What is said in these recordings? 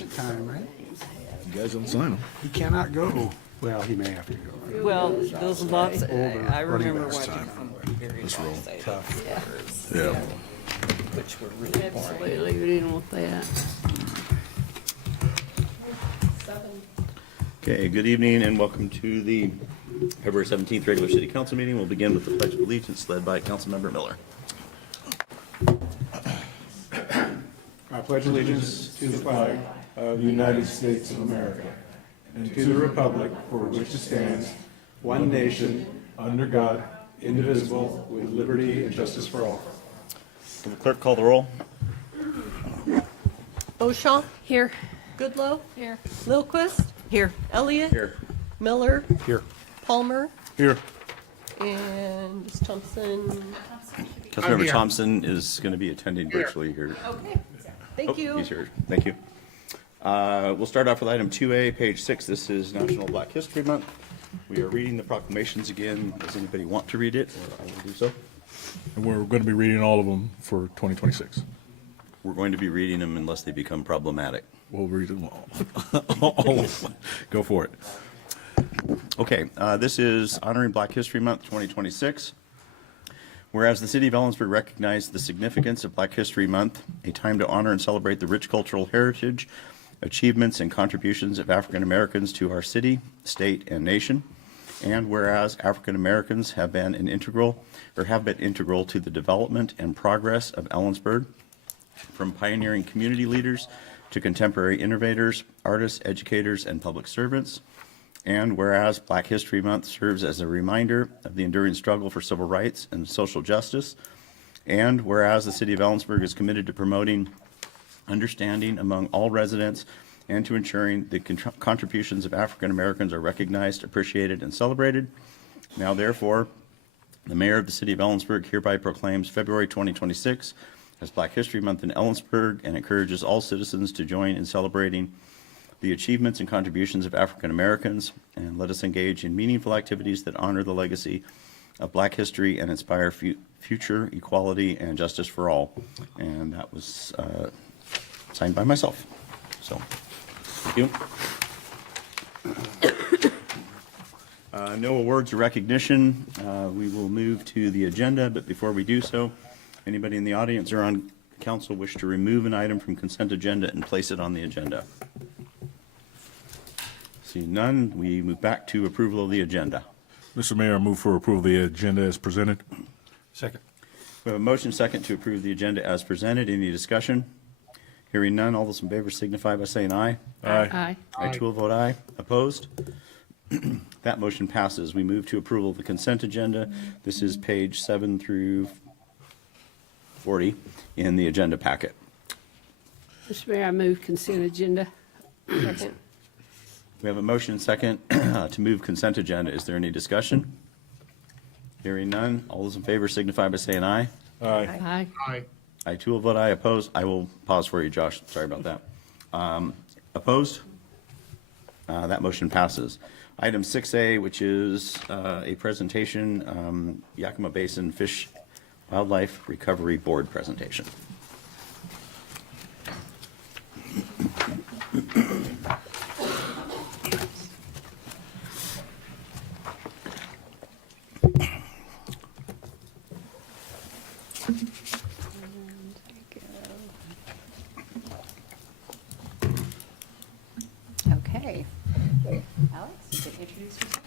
election time, right? You guys don't sign them. He cannot go. Well, he may have to go. Well, those lots, I running remember backs watching time. from very lopsided corners, Yeah. which were really boring. Absolutely, we didn't want that. Okay, good evening and welcome to the February 17th regular city council meeting. We'll begin with the Pledge of Allegiance led by Councilmember Miller. I pledge allegiance to the flag of the United States of America and to the republic for which it stands, one nation, under God, indivisible, with liberty and justice for all. Will the clerk call the roll? Beauchamp, Here. Goodlow, Here. Lilquist, Here, Elliott, Here. Miller, Here. Palmer, Here. and Ms. Thompson. Councilmember Thompson is going to be attending virtually here. Okay, thank you. He's here. Thank you. We'll start off with item 2A, page 6. This is National Black History Month. We are reading the proclamations again. Does anybody want to read it, or I will do so? And we're going to be reading all of them for 2026. We're going to be reading them unless they become problematic. We'll read them all. Go for it. Okay, this is Honoring Black History Month 2026. Whereas the city of Ellensburg recognized the significance of Black History Month, a time to honor and celebrate the rich cultural heritage, achievements, and contributions of African Americans to our city, state, and nation. And whereas African Americans have been integral to the development and progress of Ellensburg, from pioneering community leaders to contemporary innovators, artists, educators, and public servants. And whereas Black History Month serves as a reminder of the enduring struggle for civil rights and social justice. And whereas the city of Ellensburg is committed to promoting understanding among all residents and to ensuring the contributions of African Americans are recognized, appreciated, and celebrated. Now therefore, the mayor of the city of Ellensburg hereby proclaims February 2026 as Black History Month in Ellensburg and encourages all citizens to join in celebrating the achievements and contributions of African Americans, and let us engage in meaningful activities that honor the legacy of Black history and inspire future equality and justice for all. And that was signed by myself. So, thank you. No awards or recognition. We will move to the agenda, but before we do so, anybody in the audience or on council wish to remove an item from consent agenda and place it on the agenda? Seeing none, we move back to approval of the agenda. Mr. Mayor, I move for approval of the agenda as presented. Second. We have a motion second to approve the agenda as presented. Any discussion? Hearing none, all those in favor signify by saying aye. Aye. I too will vote aye. Opposed? That motion passes. We move to approval of the consent agenda. This is page 7 through 40 in the agenda packet. Mr. Mayor, I move consent agenda. Second. We have a motion second to move consent agenda. Is there any discussion? Hearing none, all those in favor signify by saying aye. Aye. Aye. I too will vote aye. Opposed? I will pause for you, Josh. Sorry about that. Opposed? That motion passes. Item 6A, which is a presentation, Yakima Basin Fish Wildlife Recovery Board presentation. Okay. Alex, you can introduce yourself.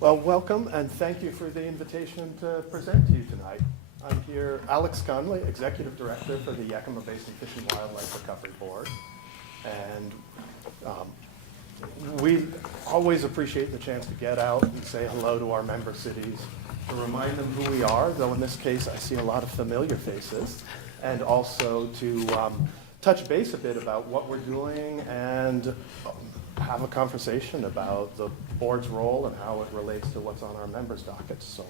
Well, welcome, and thank you for the invitation to present to you tonight. I'm here, Alex Conley, Executive Director for the Yakima Basin Fish and Wildlife Recovery Board. And we always appreciate the chance to get out and say hello to our member cities, to remind them who we are, though in this case I see a lot of familiar faces, and also to touch base a bit about what we're doing and have a conversation about the board's role and how it relates to what's on our members' dockets. So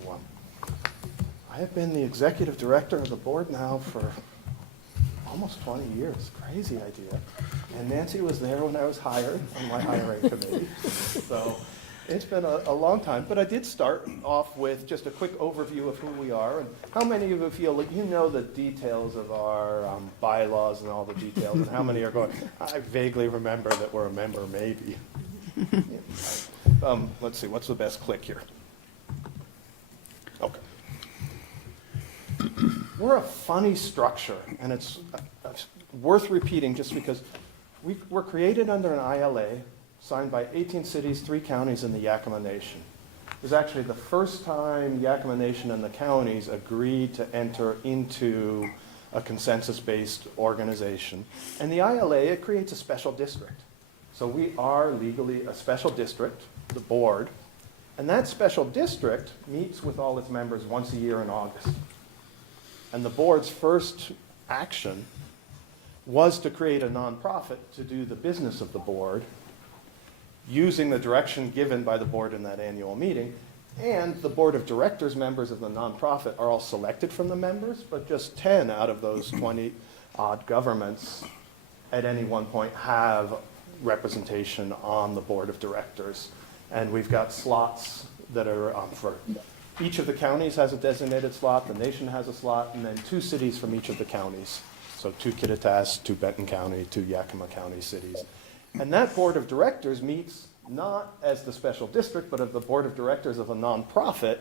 I have been the executive director of the board now for almost 20 years. Crazy idea. And Nancy was there when I was hired on my hiring committee. So It's been a long time, but I did start off with just a quick overview of who we are and how many of you feel like you know the details of our bylaws and all the details, and how many are going, I vaguely remember that we're a member, maybe. Let's see, what's the best click here? Okay. We're a funny structure, and it's worth repeating just because we're created under an ILA signed by 18 cities, 3 counties in the Yakima Nation. It was actually the first time Yakima Nation and the counties agreed to enter into a consensus-based organization. And the ILA, it creates a special district. So we are legally a special district, the board, and that special district meets with all its members once a year in August. And the board's first action was to create a nonprofit to do the business of the board, using the direction given by the board in that annual meeting. And the board of directors members of the nonprofit are all selected from the members, but just 10 out of those 20 odd governments at any one point have representation on the board of directors. And we've got slots that are for each of the counties has a designated slot, the nation has a slot, and then 2 cities from each of the counties. So 2 Kittitas, 2 Benton County, 2 Yakima County cities. And that board of directors meets not as the special district, but of the board of directors of a nonprofit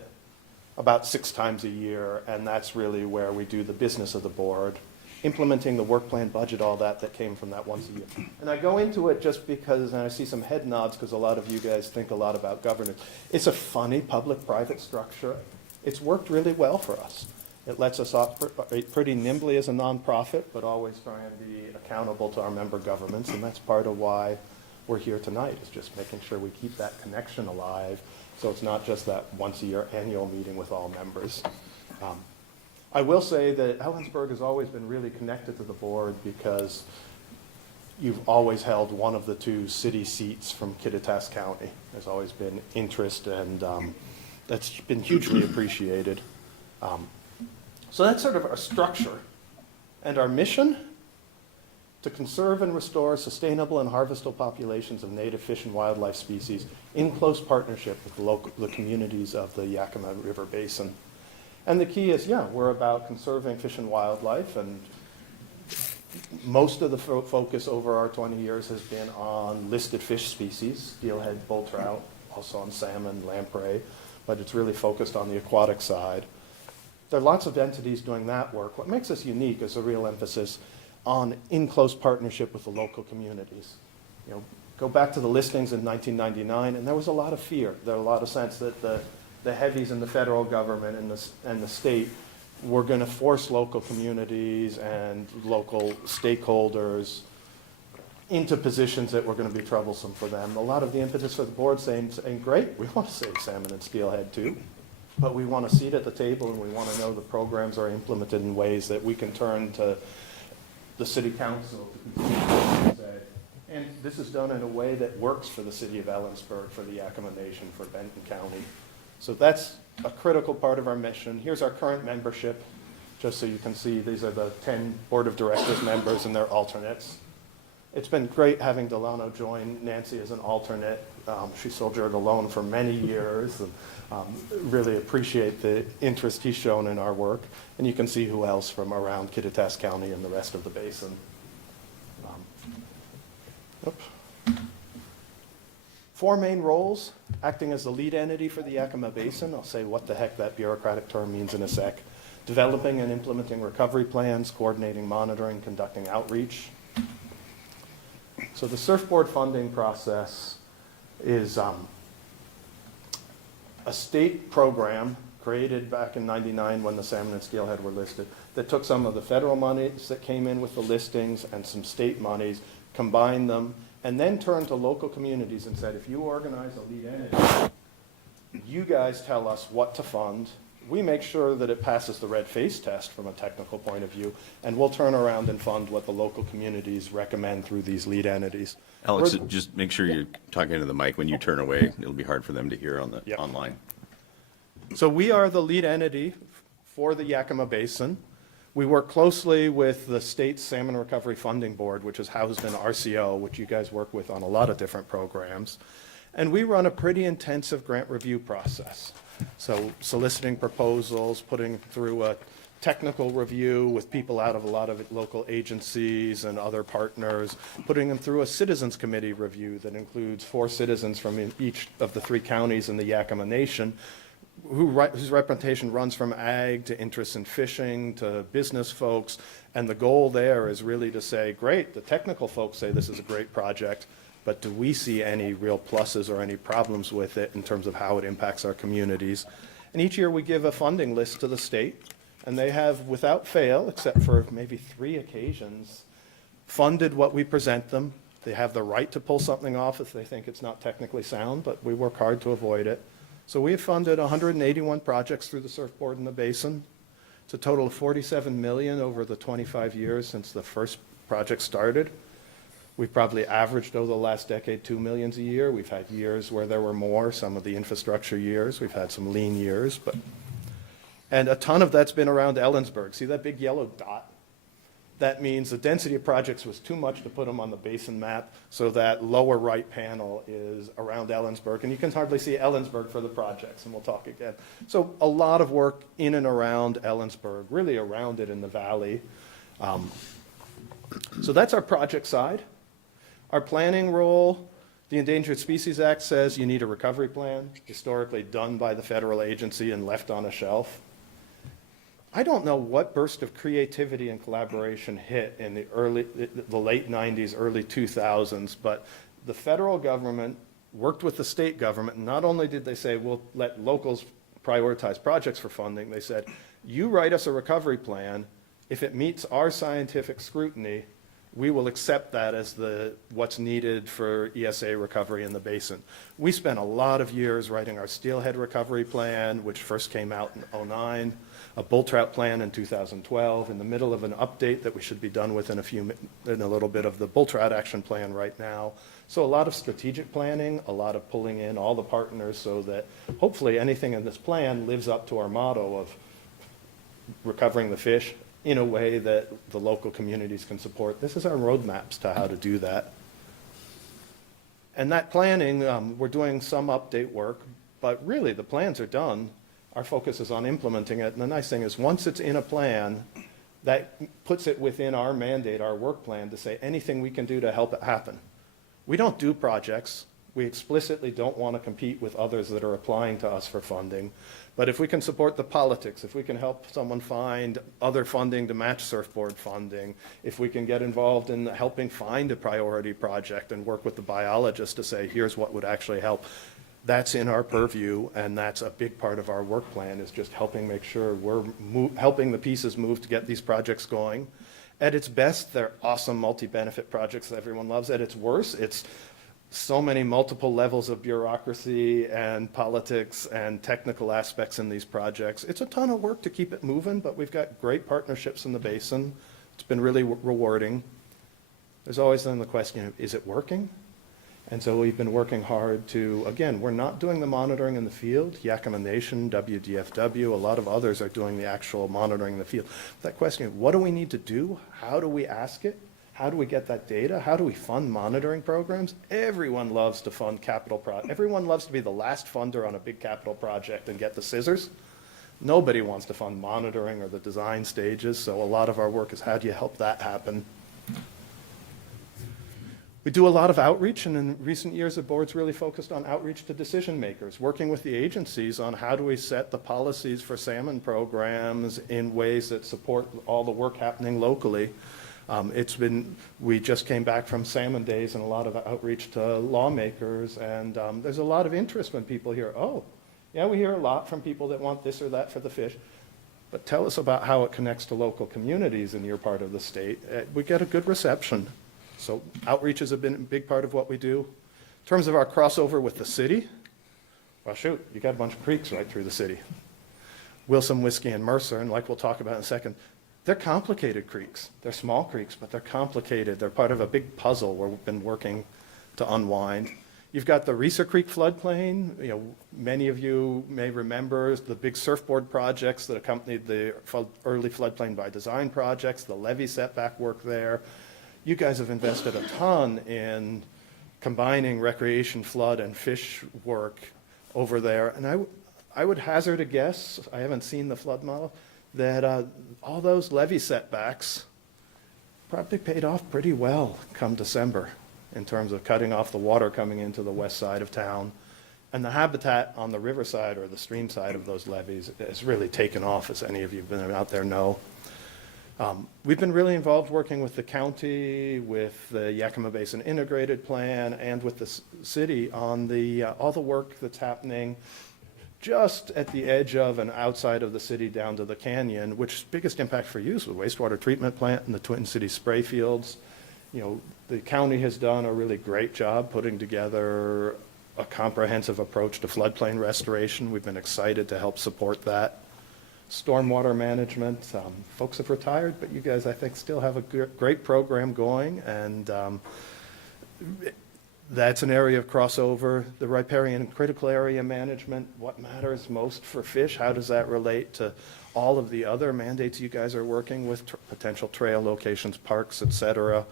about 6 times a year, and that's really where we do the business of the board, implementing the work plan, budget, all that came from that once a year. And I go into it just because, and I see some head nods because a lot of you guys think a lot about governance. It's a funny public-private structure. It's worked really well for us. It lets us operate pretty nimbly as a nonprofit, but always try and be accountable to our member governments, and that's part of why we're here tonight, is just making sure we keep that connection alive, so it's not just that once-a-year annual meeting with all members. I will say that Ellensburg has always been really connected to the board because you've always held one of the 2 city seats from Kittitas County. There's always been interest, and that's been hugely appreciated. So that's sort of our structure. And our mission: to conserve and restore sustainable and harvestable populations of native fish and wildlife species in close partnership with the communities of the Yakima River Basin. And the key is, we're about conserving fish and wildlife, and most of the focus over our 20 years has been on listed fish species, steelhead, bull trout, also on salmon, lamprey, but it's really focused on the aquatic side. There are lots of entities doing that work. What makes us unique is a real emphasis on in close partnership with the local communities. Go back to the listings in 1999, and there was a lot of fear. There was a lot of sense that the heavies in the federal government and the state were going to force local communities and local stakeholders into positions that were going to be troublesome for them. A lot of the impetus for the board saying great, we want to save salmon and steelhead too, but we want a seat at the table, and we want to know the programs are implemented in ways that we can turn to the city council to continue to say, and this is done in a way that works for the city of Ellensburg, for the Yakima Nation, for Benton County. So that's a critical part of our mission. Here's our current membership, just so you can see. These are the 10 board of directors members and their alternates. It's been great having Delano join Nancy as an alternate. She soldiered alone for many years, and really appreciate the interest he's shown in our work. And you can see who else from around Kittitas County and the rest of the basin. Oops. 4 main roles: acting as the lead entity for the Yakima Basin. I'll say what the heck that bureaucratic term means in a sec. Developing and implementing recovery plans, coordinating monitoring, conducting outreach. So the surfboard funding process is a state program created back in '99 when the salmon and steelhead were listed, that took some of the federal monies that came in with the listings and some state monies, combined them, and then turned to local communities and said, if you organize a lead entity, you guys tell us what to fund. We make sure that it passes the red face test from a technical point of view, and we'll turn around and fund what the local communities recommend through these lead entities. Alex, just make sure you're talking to the mic. When you turn away, it'll be hard for them to hear on the Yep. online. So we are the lead entity for the Yakima Basin. We work closely with the state Salmon Recovery Funding Board, which is housed in RCO, which you guys work with on a lot of different programs. And we run a pretty intensive grant review process. So soliciting proposals, putting through a technical review with people out of a lot of local agencies and other partners, putting them through a citizens committee review that includes 4 citizens from each of the 3 counties in the Yakima Nation, whose representation runs from ag to interest in fishing to business folks. And the goal there is really to say, great, the technical folks say this is a great project, but do we see any real pluses or any problems with it in terms of how it impacts our communities? And each year we give a funding list to the state, and they have, without fail, except for maybe 3 occasions, funded what we present them. They have the right to pull something off if they think it's not technically sound, but we work hard to avoid it. So we have funded 181 projects through the surfboard in the basin. It's a total of $47 million over the 25 years since the first project started. We've probably averaged over the last decade $2 million a year. We've had years where there were more, some of the infrastructure years. We've had some lean years, and a ton of that's been around Ellensburg. See that big yellow dot? That means the density of projects was too much to put them on the basin map, so that lower right panel is around Ellensburg, and you can hardly see Ellensburg for the projects, and we'll talk again. So a lot of work in and around Ellensburg, really around it in the valley. So that's our project side. Our planning role, the Endangered Species Act says you need a recovery plan, historically done by the federal agency and left on a shelf. I don't know what burst of creativity and collaboration hit in the late 90s, early 2000s, but the federal government worked with the state government, and not only did they say, we'll let locals prioritize projects for funding, they said, you write us a recovery plan. If it meets our scientific scrutiny, we will accept that as what's needed for ESA recovery in the basin. We spent a lot of years writing our steelhead recovery plan, which first came out in 2009, a bull trout plan in 2012, in the middle of an update that we should be done with in a little bit of the bull trout action plan right now. So a lot of strategic planning, a lot of pulling in all the partners so that hopefully anything in this plan lives up to our motto of recovering the fish in a way that the local communities can support. This is our roadmaps to how to do that. And that planning, we're doing some update work, but really the plans are done. Our focus is on implementing it. And the nice thing is once it's in a plan, that puts it within our mandate, our work plan, to say anything we can do to help it happen. We don't do projects. We explicitly don't want to compete with others that are applying to us for funding. But if we can support the politics, if we can help someone find other funding to match surfboard funding, if we can get involved in helping find a priority project and work with the biologists to say, here's what would actually help, that's in our purview, and that's a big part of our work plan, is just helping make sure we're helping the pieces move to get these projects going. At its best, they're awesome multi-benefit projects that everyone loves. At its worst, it's so many multiple levels of bureaucracy and politics and technical aspects in these projects. It's a ton of work to keep it moving, but we've got great partnerships in the basin. It's been really rewarding. There's always then the question of, is it working? And so we've been working hard to, again, we're not doing the monitoring in the field. Yakima Nation, WDFW, a lot of others are doing the actual monitoring in the field. That question of what do we need to do? How do we ask it? How do we get that data? How do we fund monitoring programs? Everyone loves to fund capital projects. Everyone loves to be the last funder on a big capital project and get the scissors. Nobody wants to fund monitoring or the design stages, so a lot of our work is how do you help that happen? We do a lot of outreach, and in recent years, the board's really focused on outreach to decision makers, working with the agencies on how do we set the policies for salmon programs in ways that support all the work happening locally. We just came back from Salmon Days and a lot of outreach to lawmakers, and there's a lot of interest when people hear, oh, yeah, we hear a lot from people that want this or that for the fish, but tell us about how it connects to local communities in your part of the state. We get a good reception. So outreach has been a big part of what we do. In terms of our crossover with the city, well, shoot, you got a bunch of creeks right through the city. Wilson, Whiskey, and Mercer, and like we'll talk about in a second, they're complicated creeks. They're small creeks, but they're complicated. They're part of a big puzzle where we've been working to unwind. You've got the Reeser Creek floodplain. Many of you may remember the big surfboard projects that accompanied the early floodplain by design projects, the levee setback work there. You guys have invested a ton in combining recreation, flood, and fish work over there. And I would hazard a guess, I haven't seen the flood model, that all those levee setbacks probably paid off pretty well come December in terms of cutting off the water coming into the west side of town. And the habitat on the riverside or the stream side of those levees has really taken off, as any of you who've been out there know. We've been really involved working with the county, with the Yakima Basin Integrated Plan, and with the city on all the work that's happening just at the edge of and outside of the city down to the canyon, which biggest impact for you is the wastewater treatment plant and the Twin Cities spray fields. You know, the county has done a really great job putting together a comprehensive approach to floodplain restoration. We've been excited to help support that. Stormwater management, folks have retired, but you guys, I think, still have a great program going, and that's an area of crossover. The riparian critical area management, what matters most for fish? How does that relate to all of the other mandates you guys are working with, potential trail locations, parks, et cetera,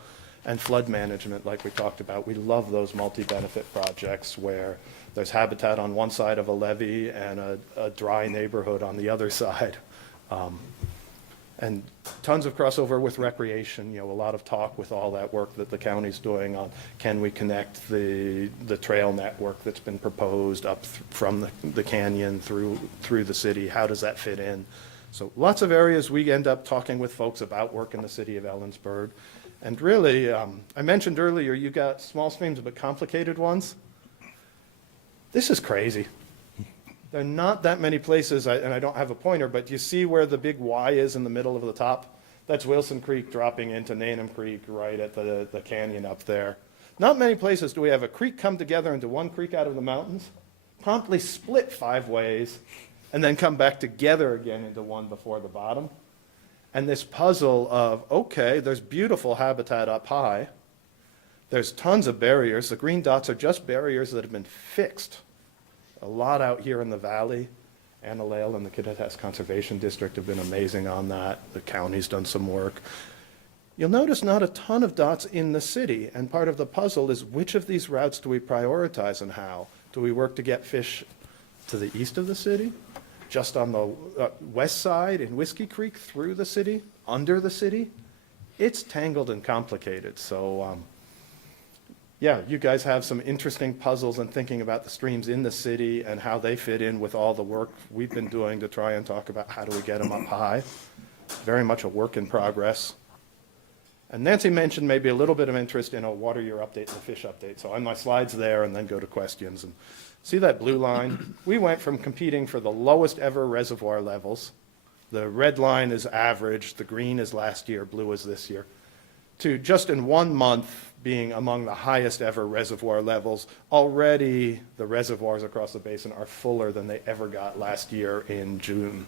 and flood management, like we talked about. We love those multi-benefit projects where there's habitat on one side of a levee and a dry neighborhood on the other side. And tons of crossover with recreation, you know, a lot of talk with all that work that the county's doing on can we connect the trail network that's been proposed up from the canyon through the city. How does that fit in? So lots of areas we end up talking with folks about work in the city of Ellensburg. And really, I mentioned earlier, you got small streams but complicated ones. This is crazy. There are not that many places, and I don't have a pointer, but you see where the big Y is in the middle of the top? That's Wilson Creek dropping into Nanum Creek right at the canyon up there. Not many places do we have a creek come together into one creek out of the mountains, promptly split 5 ways, and then come back together again into one before the bottom. And this puzzle of, okay, there's beautiful habitat up high. There's tons of barriers. The green dots are just barriers that have been fixed. A lot out here in the valley. Annalale and the Kittitas Conservation District have been amazing on that. The county's done some work. You'll notice not a ton of dots in the city, and part of the puzzle is which of these routes do we prioritize and how? Do we work to get fish to the east of the city? Just on the west side in Whiskey Creek, through the city, under the city? It's tangled and complicated, so yeah, you guys have some interesting puzzles and thinking about the streams in the city and how they fit in with all the work we've been doing to try and talk about how do we get them up high. Very much a work in progress. And Nancy mentioned maybe a little bit of interest in a water year update and a fish update. So on my slides there, and then go to questions. And see that blue line? We went from competing for the lowest ever reservoir levels. The red line is average, the green is last year, blue is this year, to just in 1 month being among the highest ever reservoir levels. Already the reservoirs across the basin are fuller than they ever got last year in June.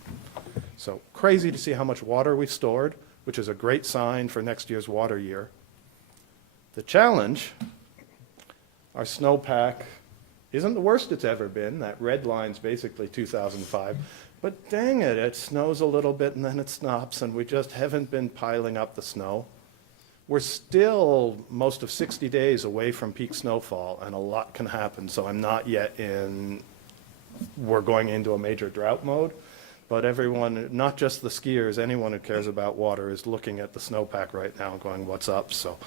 So crazy to see how much water we've stored, which is a great sign for next year's water year. The challenge, our snowpack isn't the worst it's ever been. That red line's basically 2005. But dang it, it snows a little bit and then it stops, and we just haven't been piling up the snow. We're still most of 60 days away from peak snowfall, and a lot can happen. So I'm not yet we're going into a major drought mode. But everyone, not just the skiers, anyone who cares about water is looking at the snowpack right now and going, what's up? So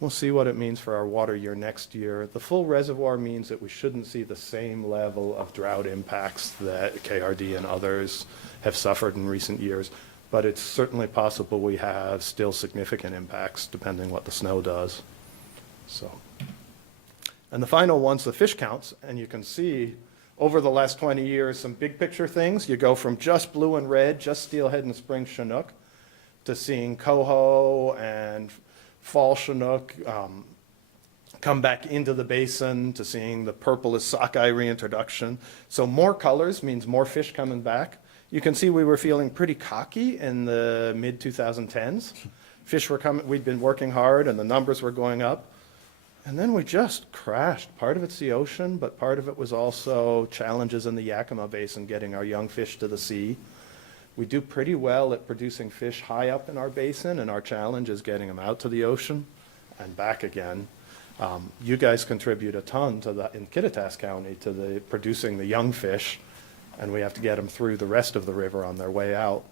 we'll see what it means for our water year next year. The full reservoir means that we shouldn't see the same level of drought impacts that KRD and others have suffered in recent years. But it's certainly possible we have still significant impacts depending what the snow does. So, and the final one's the fish counts, and you can see over the last 20 years some big picture things. You go from just blue and red, just steelhead and spring Chinook, to seeing coho and fall Chinook come back into the basin, to seeing the purple as sockeye reintroduction. So more colors means more fish coming back. You can see we were feeling pretty cocky in the mid-2010s. Fish were coming, we'd been working hard and the numbers were going up. And then we just crashed. Part of it's the ocean, but part of it was also challenges in the Yakima Basin getting our young fish to the sea. We do pretty well at producing fish high up in our basin, and our challenge is getting them out to the ocean and back again. You guys contribute a ton to the, in Kittitas County, to the producing the young fish, and we have to get them through the rest of the river on their way out.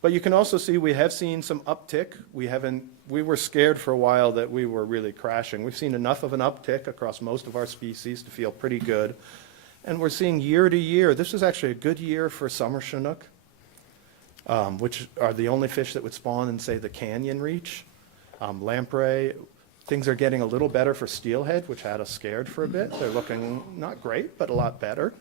But you can also see we have seen some uptick. We were scared for a while that we were really crashing. We've seen enough of an uptick across most of our species to feel pretty good. And we're seeing year to year, this is actually a good year for summer Chinook, which are the only fish that would spawn in, say, the canyon reach. Lamprey, things are getting a little better for steelhead, which had us scared for a bit. They're looking not great, but a lot better.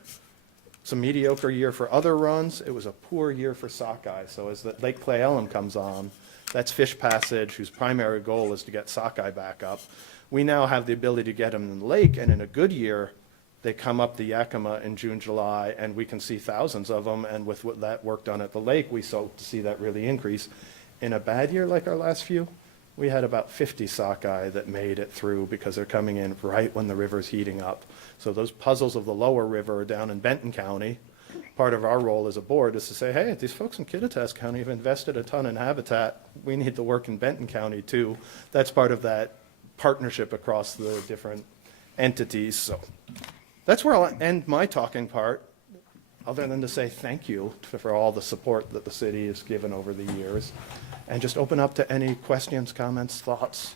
It's a mediocre year for other runs. It was a poor year for sockeye. So as the Lake Cle Elum comes on, that's Fish Passage, whose primary goal is to get sockeye back up. We now have the ability to get them in the lake, and in a good year, they come up the Yakima in June, July, and we can see thousands of them. And with what that work done at the lake, we hope to see that really increase. In a bad year like our last few, we had about 50 sockeye that made it through because they're coming in right when the river's heating up. So those puzzles of the lower river down in Benton County, part of our role as a board is to say, hey, these folks in Kittitas County have invested a ton in habitat. We need the work in Benton County too. That's part of that partnership across the different entities. So that's where I'll end my talking part, other than to say thank you for all the support that the city has given over the years. And just open up to any questions, comments, thoughts.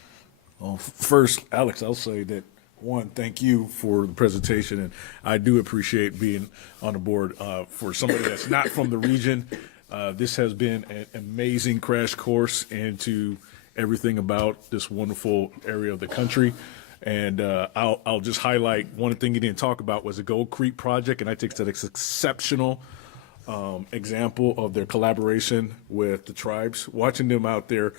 Well, first, Alex, I'll say that, one, thank you for the presentation, and I do appreciate being on the board. For somebody that's not from the region, this has been an amazing crash course into everything about this wonderful area of the country. And I'll just highlight one thing you didn't talk about was the Gold Creek project, and I think that's an exceptional example of their collaboration with the tribes. Watching them out there,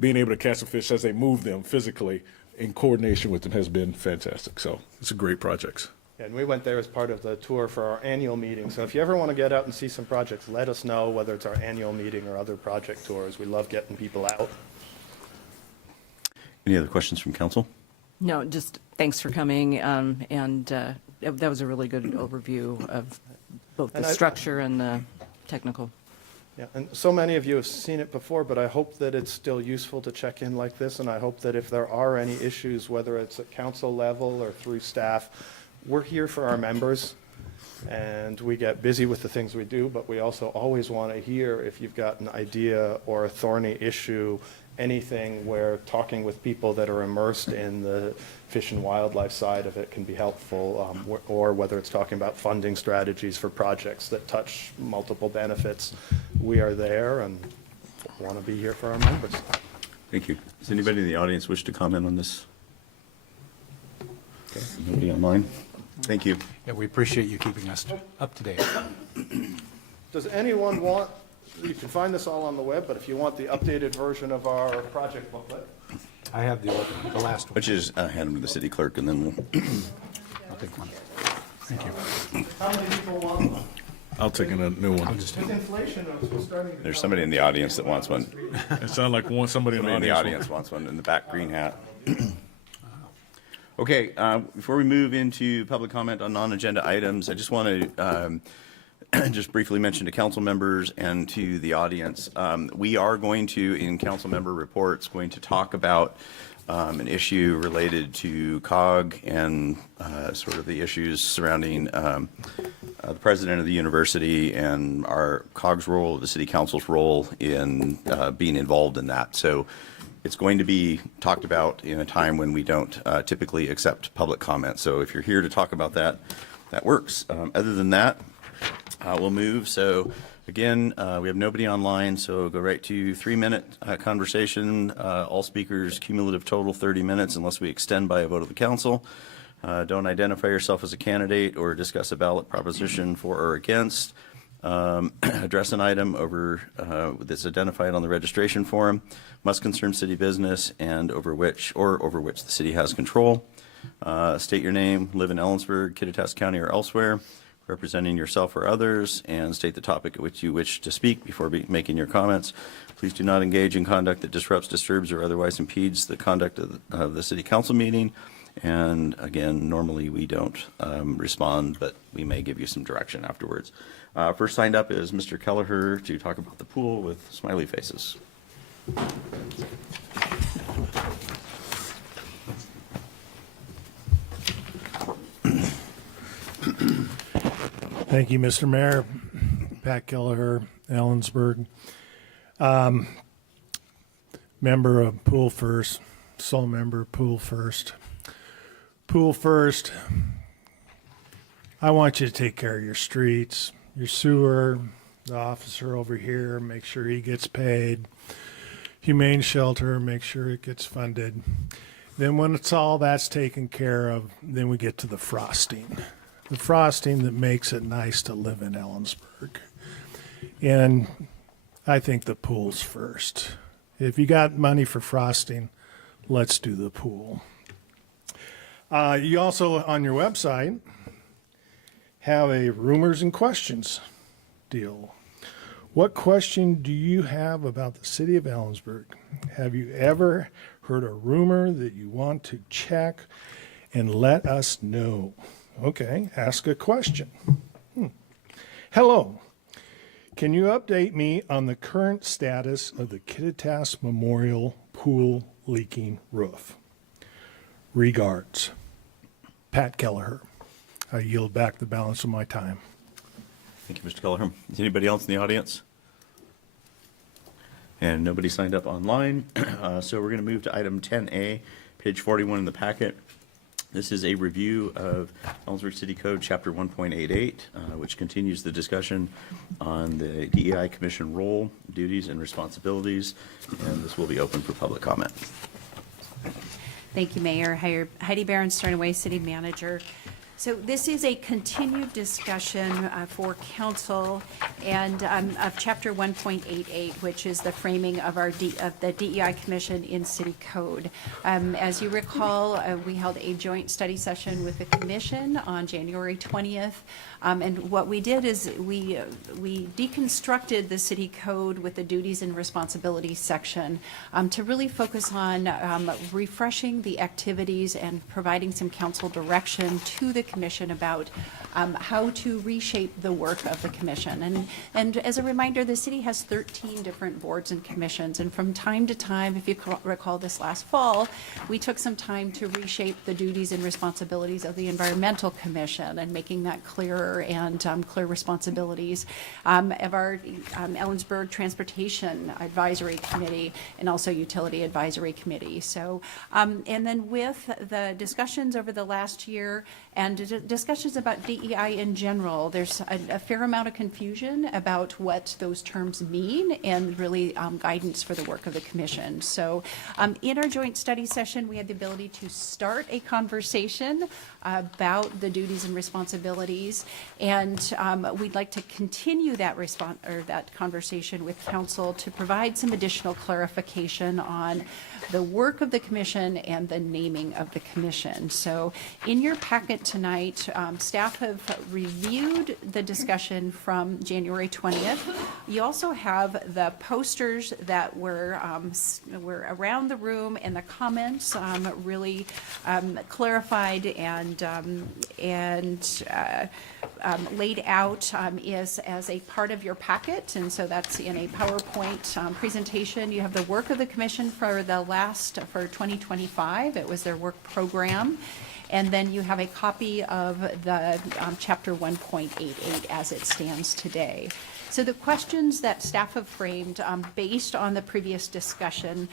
being able to catch the fish as they move them physically in coordination with them has been fantastic. So it's a great project. And we went there as part of the tour for our annual meeting. So if you ever want to get out and see some projects, let us know, whether it's our annual meeting or other project tours. We love getting people out. Any other questions from council? No, just thanks for coming, and that was a really good overview of both And the structure and the technical. Yeah, and so many of you have seen it before, but I hope that it's still useful to check in like this, and I hope that if there are any issues, whether it's at council level or through staff, we're here for our members, and we get busy with the things we do, but we also always want to hear if you've got an idea or a thorny issue, anything where talking with people that are immersed in the fish and wildlife side of it can be helpful, or whether it's talking about funding strategies for projects that touch multiple benefits. We are there and want to be here for our members. Thank you. Does anybody in the audience wish to comment on this? Okay, nobody online? Thank you. Yeah, we appreciate you keeping us up to date. Does anyone want, you can find this all on the web, but if you want the updated version of our project booklet, I have the last one. Which is, hand them to the city clerk, and then we'll, I'll take one. Thank you. how many people want one? I'll take a new one. With inflation, it's starting to. there's somebody in the audience that wants one. It sounded like somebody in the Somebody in the audience. audience wants one in the back green hat. Okay, before we move into public comment on non-agenda items, I just want to just briefly mention to council members and to the audience, we are going to, in council member reports, going to talk about an issue related to COG and sort of the issues surrounding the president of the university and our COG's role, the city council's role in being involved in that. So it's going to be talked about in a time when we don't typically accept public comment. So if you're here to talk about that, that works. Other than that, we'll move. So again, we have nobody online, so go right to 3-minute conversation. All speakers, cumulative total 30 minutes unless we extend by a vote of the council. Don't identify yourself as a candidate or discuss a ballot proposition for or against. Address an item over that's identified on the registration form, must concern city business and over which the city has control. State your name, live in Ellensburg, Kittitas County or elsewhere, representing yourself or others, and state the topic at which you wish to speak before making your comments. Please do not engage in conduct that disrupts, disturbs, or otherwise impedes the conduct of the city council meeting. And again, normally we don't respond, but we may give you some direction afterwards. First signed up is Mr. Kelleher to talk about the pool with smiley faces. Thank you, Mr. Mayor. Pat Kelleher, Ellensburg. Member of Pool First, sole member Pool First. Pool First, I want you to take care of your streets, your sewer, the officer over here, make sure he gets paid. Humane Shelter, make sure it gets funded. Then when it's all that's taken care of, then we get to the frosting. The frosting that makes it nice to live in Ellensburg. And I think the pool's first. If you got money for frosting, let's do the pool. You also, on your website, have a rumors and questions deal. What question do you have about the city of Ellensburg? Have you ever heard a rumor that you want to check and let us know? Okay, ask a question. Hello. Can you update me on the current status of the Kittitas Memorial Pool leaking roof? Regards, Pat Kelleher. I yield back the balance of my time. Thank you, Mr. Kelleher. Is anybody else in the audience? And nobody signed up online. So we're going to move to item 10A, page 41 in the packet. This is a review of Ellensburg City Code, Chapter 1.88, which continues the discussion on the DEI Commission role, duties, and responsibilities. And this will be open for public comment. Thank you, Mayor. Heidi Barron, Sternaway City Manager. So this is a continued discussion for council and of Chapter 1.88, which is the framing of the DEI Commission in City Code. As you recall, we held a joint study session with the Commission on January 20th. And what we did is we deconstructed the City Code with the duties and responsibilities section to really focus on refreshing the activities and providing some council direction to the Commission about how to reshape the work of the Commission. And as a reminder, the city has 13 different boards and commissions. And from time to time, if you recall this last fall, we took some time to reshape the duties and responsibilities of the Environmental Commission and making that clearer and clear responsibilities of our Ellensburg Transportation Advisory Committee and also Utility Advisory Committee. So, and then with the discussions over the last year and discussions about DEI in general, there's a fair amount of confusion about what those terms mean and really guidance for the work of the Commission. So in our joint study session, we had the ability to start a conversation about the duties and responsibilities, and we'd like to continue that conversation with council to provide some additional clarification on the work of the Commission and the naming of the Commission. So in your packet tonight, staff have reviewed the discussion from January 20th. You also have the posters that were around the room, and the comments really clarified and laid out as a part of your packet, and so that's in a PowerPoint presentation. You have the work of the Commission for 2025. It was their work program. And then you have a copy of the Chapter 1.88 as it stands today. So the questions that staff have framed based on the previous discussion,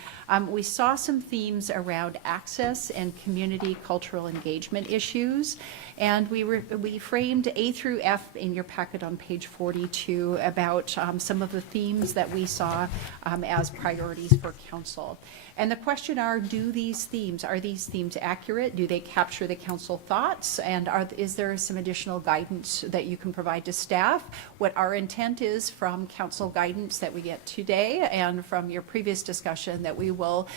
we saw some themes around access and community cultural engagement issues. And we framed A through F in your packet on page 42 about some of the themes that we saw as priorities for council. And the question are these themes accurate? Do they capture the council thoughts? And is there some additional guidance that you can provide to staff? What our intent is from council guidance that we get today and from your previous discussion that we will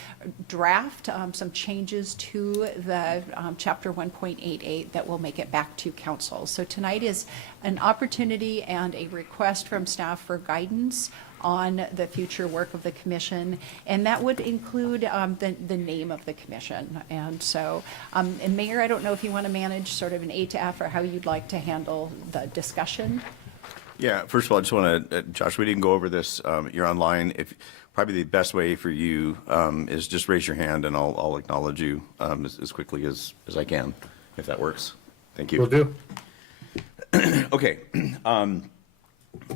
draft some changes to the Chapter 1.88 that will make it back to council. So tonight is an opportunity and a request from staff for guidance on the future work of the Commission, and that would include the name of the Commission. And so, and Mayor, I don't know if you want to manage sort of an A to F or how you'd like to handle the discussion. Yeah, first of all, I just want to, Josh, we didn't go over this. You're online. Probably the best way for you is just raise your hand and I'll acknowledge you as quickly as I can, if that works. Thank you. Will do. Okay.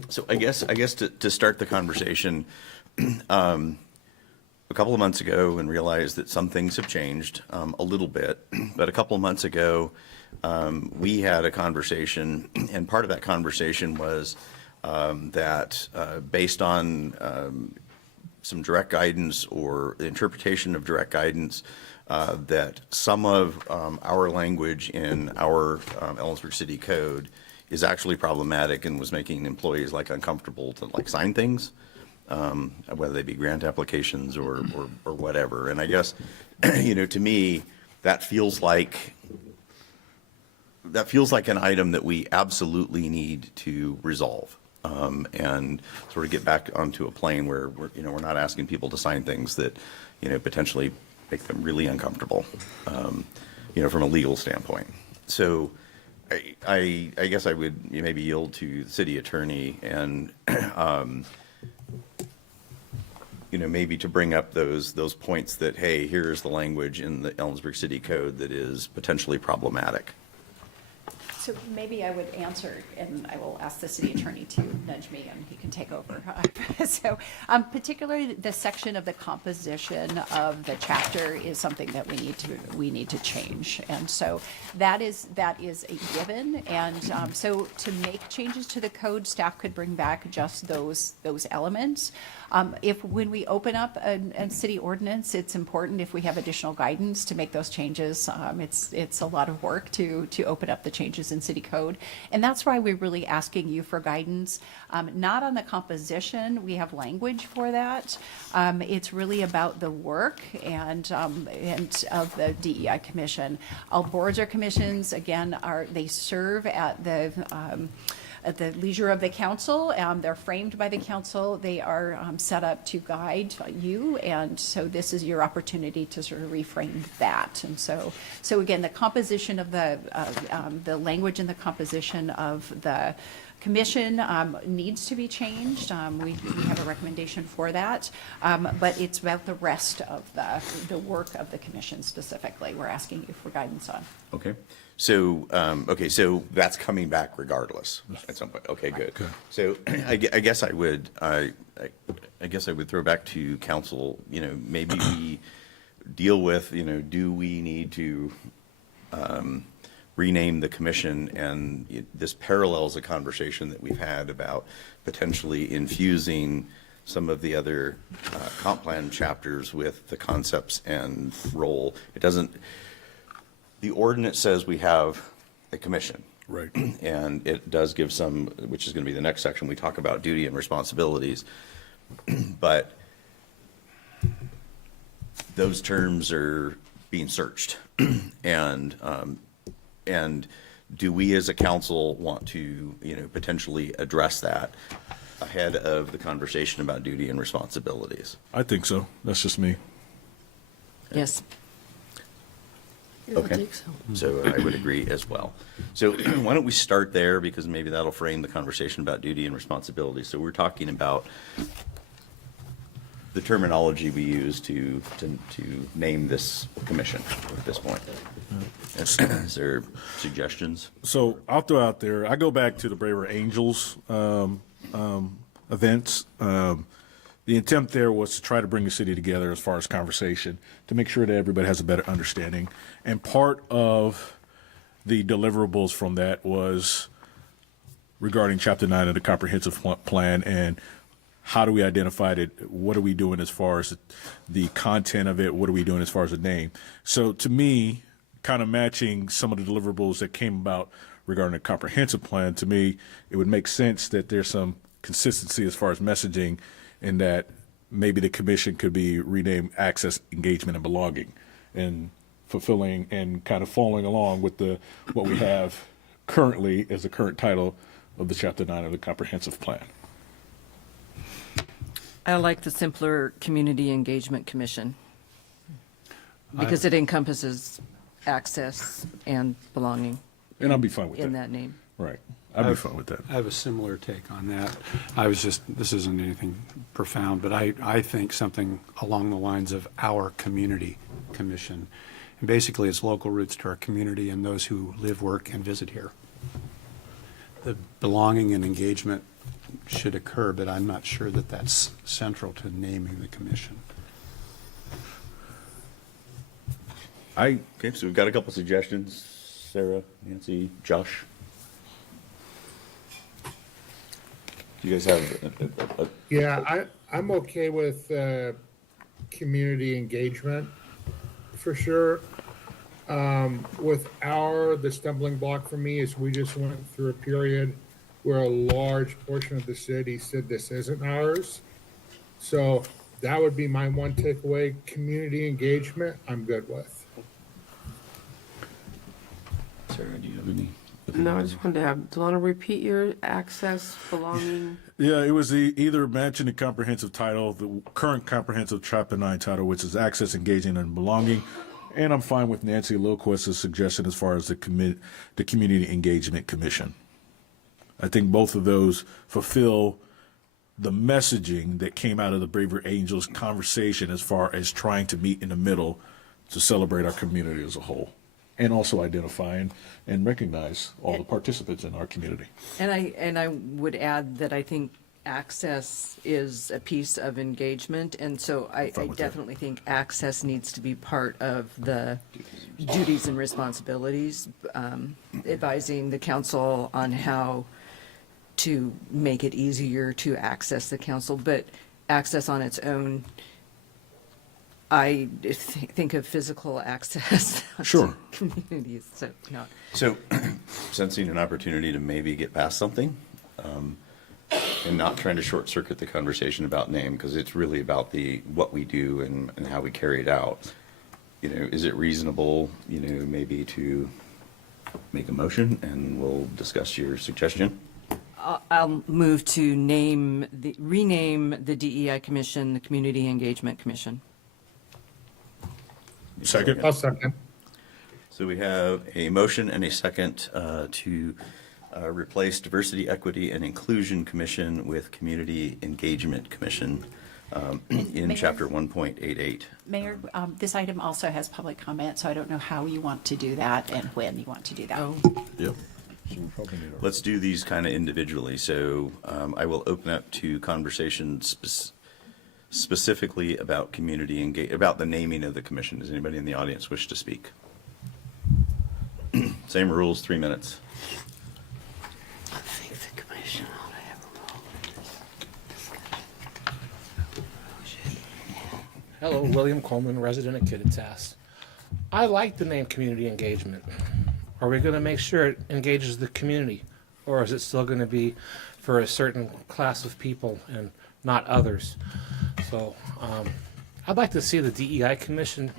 So I guess to start the conversation, a couple of months ago and realized that some things have changed a little bit. But a couple of months ago, we had a conversation, and part of that conversation was that based on some direct guidance or the interpretation of direct guidance, that some of our language in our Ellensburg City Code is actually problematic and was making employees like uncomfortable to like sign things, whether they be grant applications or whatever. And I guess, to me, that feels like an item that we absolutely need to resolve, and sort of get back onto a plane where we're not asking people to sign things that potentially make them really uncomfortable, from a legal standpoint. So I guess I would maybe yield to the city attorney and maybe to bring up those points that, hey, here's the language in the Ellensburg City Code that is potentially problematic. So maybe I would answer, and I will ask the city attorney to nudge me, and he can take over. So particularly the section of the composition of the chapter is something that we need to change. And so that is a given. And so to make changes to the code, staff could bring back just those elements. When we open up a city ordinance, it's important if we have additional guidance to make those changes. It's a lot of work to open up the changes in city code. And that's why we're really asking you for guidance, not on the composition. We have language for that. It's really about the work and of the DEI Commission. All boards or commissions, again, they serve at the leisure of the council. They're framed by the council. They are set up to guide you, and so this is your opportunity to sort of reframe that. And so again, the composition of the language and the composition of the commission needs to be changed. We have a recommendation for that, but it's about the rest of the work of the commission specifically. We're asking you for guidance on. Okay. So that's coming back regardless at some point. Okay, good. So I guess I would throw back to council. Maybe we deal with. Do we need to rename the commission? And this parallels a conversation that we've had about potentially infusing some of the other comp plan chapters with the concepts and role. It doesn't. The ordinance says we have a commission. Right. And it does give some, which is going to be the next section, we talk about duty and responsibilities. But those terms are being searched. And do we as a council want to, potentially address that ahead of the conversation about duty and responsibilities? I think so. That's just me. Yes. I Okay. think so. So I would agree as well. So why don't we start there, because maybe that'll frame the conversation about duty and responsibility. So we're talking about the terminology we use to name this commission at this point. Is there suggestions? So I'll throw out there, I go back to the Braver Angels events. The intent there was to try to bring the city together as far as conversation, to make sure that everybody has a better understanding. And part of the deliverables from that was regarding Chapter 9 of the Comprehensive Plan and how do we identify it? What are we doing as far as the content of it? What are we doing as far as the name? So to me, kind of matching some of the deliverables that came about regarding the Comprehensive Plan, to me, it would make sense that there's some consistency as far as messaging, in that maybe the commission could be renamed Access, Engagement, and Belonging, and fulfilling and kind of following along with what we have currently as the current title of the Chapter 9 of the Comprehensive Plan. I like the simpler Community Engagement Commission because it encompasses access and belonging And I'll be fine with in that. that name. Right. I'd be fine with that. I have a similar take on that. This isn't anything profound, but I think something along the lines of our community commission. And basically, it's local roots to our community and those who live, work, and visit here. belonging and engagement should occur, but I'm not sure that that's central to naming the commission. Okay, so we've got a couple suggestions. Sarah, Nancy, Josh. Do you guys have Yeah, I'm okay with community engagement for sure. The stumbling block for me is we just went through a period where a large portion of the city said this isn't ours. So that would be my one takeaway. Community engagement, I'm good with. Sarah, do you have any? No, I just wanted to have, do you want to repeat your access, belonging? Yeah, it was either matching the comprehensive title, the current comprehensive Chapter 9 title, which is access, engaging, and belonging. And I'm fine with Nancy Loquist's suggestion as far as the Community Engagement Commission. I think both of those fulfill the messaging that came out of the Braver Angels conversation as far as trying to meet in the middle to celebrate our community as a whole. And also identify and recognize all the participants in our community. And I would add that I think access is a piece of engagement, and so I Fine with that. definitely think access needs to be part of the duties and responsibilities, advising the council on how to make it easier to access the council, but access on its own, I think of physical access Sure. to communities, so not. So, sensing an opportunity to maybe get past something, and not trying to short circuit the conversation about name, because it's really about what we do and how we carry it out. You know, is it reasonable, maybe to make a motion and we'll discuss your suggestion? I'll move to rename the DEI Commission, the Community Engagement Commission. Second. I'll second. So we have a motion and a second to replace Diversity, Equity, and Inclusion Commission with Community Engagement Commission in Mayor? Chapter 1.88. Mayor, this item also has public comment, so I don't know how you want to do that and when you want to do that. Yep. Let's do these kind of individually. So I will open up to conversation specifically about about the naming of the commission. Does anybody in the audience wish to speak? Same rules, 3 minutes. I think the commission ought to have a role in this. Hello, William Coleman, resident of Kittitas. I like the name Community Engagement. Are we going to make sure it engages the community, or is it still going to be for a certain class of people and not others? So I'd like to see the DEI Commission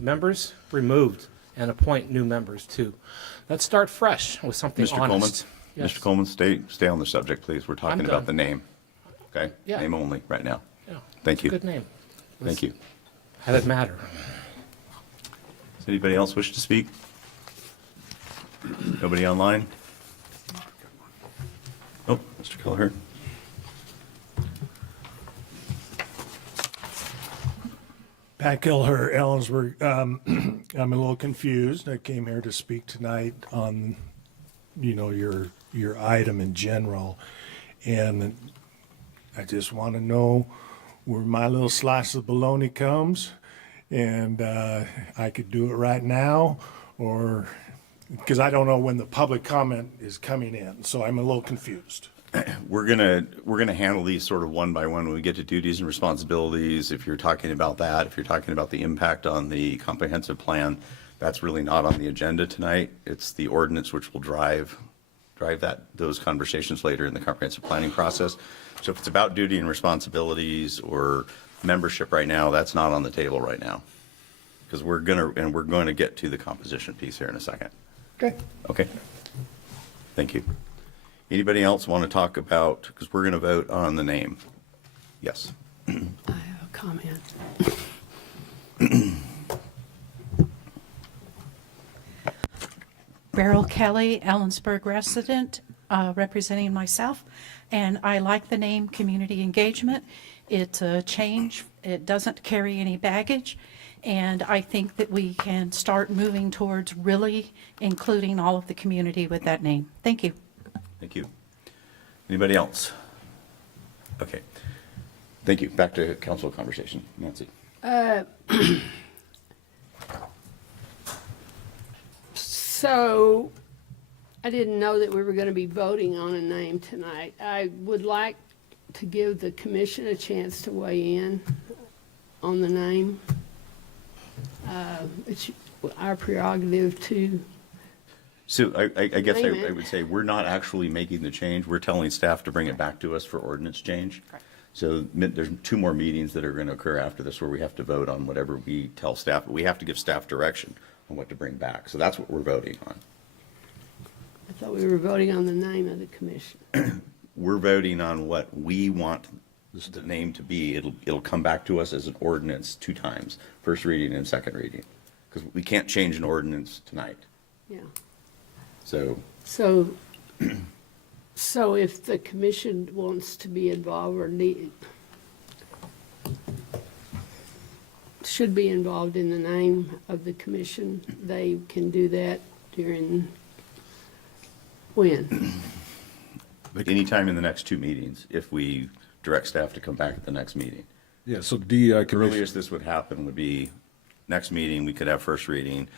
members removed and appoint new members too. Let's start fresh with something Mr. Coleman, honest. Yes. Mr. Coleman, stay on the subject, please. We're talking I'm about done. the name. Okay? Yeah. Name only right now. Yeah, Thank you. good name. Thank you. How does it matter? Does anybody else wish to speak? Nobody online? Oh, Mr. Kelleher. Pat Kelleher, Ellensburg. I'm a little confused. I came here to speak tonight on, your item in general. And I just want to know where my little slice of bologna comes. And I could do it right now, or, because I don't know when the public comment is coming in. So I'm a little confused. We're gonna handle these sort of one by one when we get to duties and responsibilities. If you're talking about that, if you're talking about the impact on the comprehensive plan, that's really not on the agenda tonight. It's the ordinance which will drive those conversations later in the comprehensive planning process. So if it's about duty and responsibilities or membership right now, that's not on the table right now. Because we're going to get to the composition piece here in a second. Okay. Okay. Thank you. Anybody else want to talk about, because we're going to vote on the name. Yes. I have a comment. Beryl Kelly, Ellensburg resident, representing myself, and I like the name Community Engagement. It's a change. It doesn't carry any baggage, and I think that we can start moving towards really including all of the community with that name. Thank you. Thank you. Anybody else? Okay. Thank you. Back to council conversation. Nancy. So, I didn't know that we were going to be voting on a name tonight. I would like to give the commission a chance to weigh in on the name. It's our prerogative to, So I guess Wait a I minute. would say we're not actually making the change. We're telling staff to bring it back to us for ordinance change. So there's 2 more meetings that are going to occur after this where we have to vote on whatever we tell staff, but we have to give staff direction on what to bring back. So that's what we're voting on. I thought we were voting on the name of the commission. We're voting on what we want the name to be. It'll come back to us as an ordinance 2 times, first reading and second reading. Because we can't change an ordinance tonight. Yeah. So So if the commission wants to be involved or should be involved in the name of the commission, they can do that during, when? but anytime in the next 2 meetings, if we direct staff to come back at the next meeting. Yeah, so DEI The Commission, earliest this would happen would be next meeting, we could have first reading.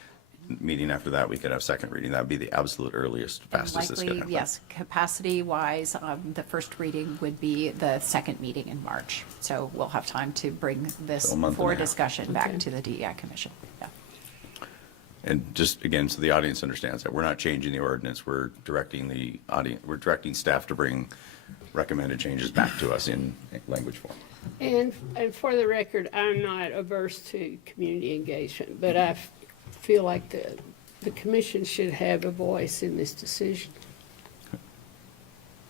Meeting after that, we could have second reading. That would be the absolute earliest, fastest this could Likely, happen. yes, capacity-wise, the first reading would be the second meeting in March. So we'll have time to bring this So a month and for a half. discussion back Okay. to the DEI Commission. Yeah. And just, again, so the audience understands that we're not changing the ordinance, we're directing the audience, we're directing staff to bring recommended changes back to us in language form. And for the record, I'm not averse to community engagement, but I feel like the commission should have a voice in this decision.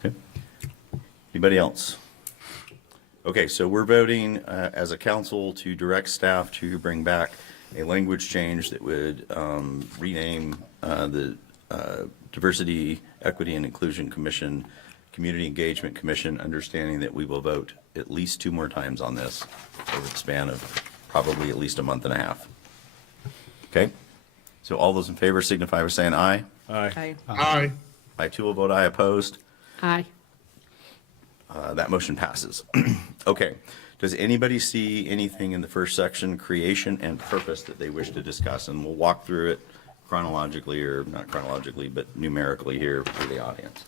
Okay. Anybody else? Okay, so we're voting as a council to direct staff to bring back a language change that would rename the Diversity, Equity, and Inclusion Commission, Community Engagement Commission, understanding that we will vote at least 2 more times on this over the span of probably at least a month and a half. Okay? So all those in favor signify by saying aye. aye. Aye. I too will vote aye. Opposed? Aye. That motion passes. Okay. Does anybody see anything in the first section, creation and purpose, that they wish to discuss? And we'll walk through it chronologically, or not chronologically, but numerically here for the audience.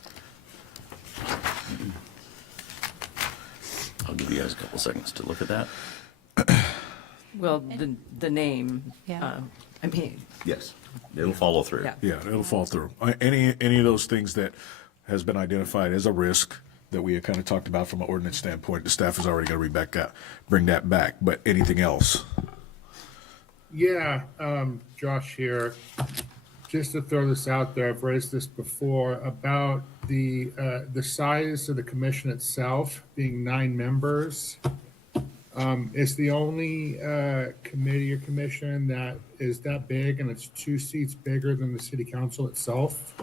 I'll give you guys a couple seconds to look at that. Well, the name, Yeah. I mean, Yes, it'll follow through. Yeah. Yeah, it'll fall through. Any of those things that has been identified as a risk that we had kind of talked about from an ordinance standpoint, the staff is already going to bring that back. But anything else? Yeah, Josh here. Just to throw this out there, I've raised this before about the size of the commission itself being 9 members. It's the only committee or commission that is that big, and it's 2 seats bigger than the city council itself.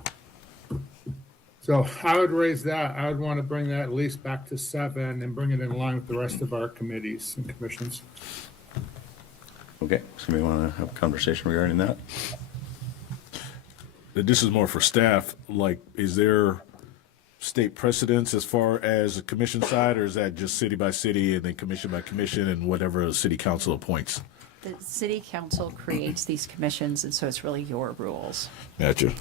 So I would raise that. I would want to bring that at least back to 7 and bring it in line with the rest of our committees and commissions. Okay, somebody want to have a conversation regarding that? This is more for staff. Like, is there state precedence as far as the commission side, or is that just city by city and then commission by commission and whatever the city council appoints? The city council creates these commissions, and so it's really your rules. Gotcha.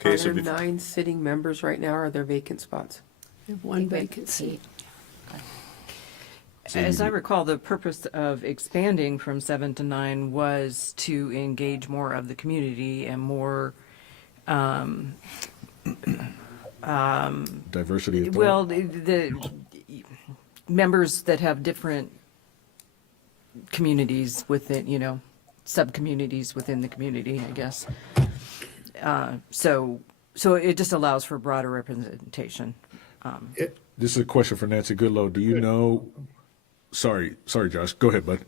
Okay, Are so there bef- 9 sitting members right now, or are there vacant spots? We have 1 vacancy. as I recall, the purpose of expanding from 7 to 9 was to engage more of the community and more, Diversity. of thought. well, the members that have different communities within, sub-communities within the community, I guess. So it just allows for broader representation. This is a question for Nancy Goodlow. Do you know? Sorry, Josh. Go ahead, bud.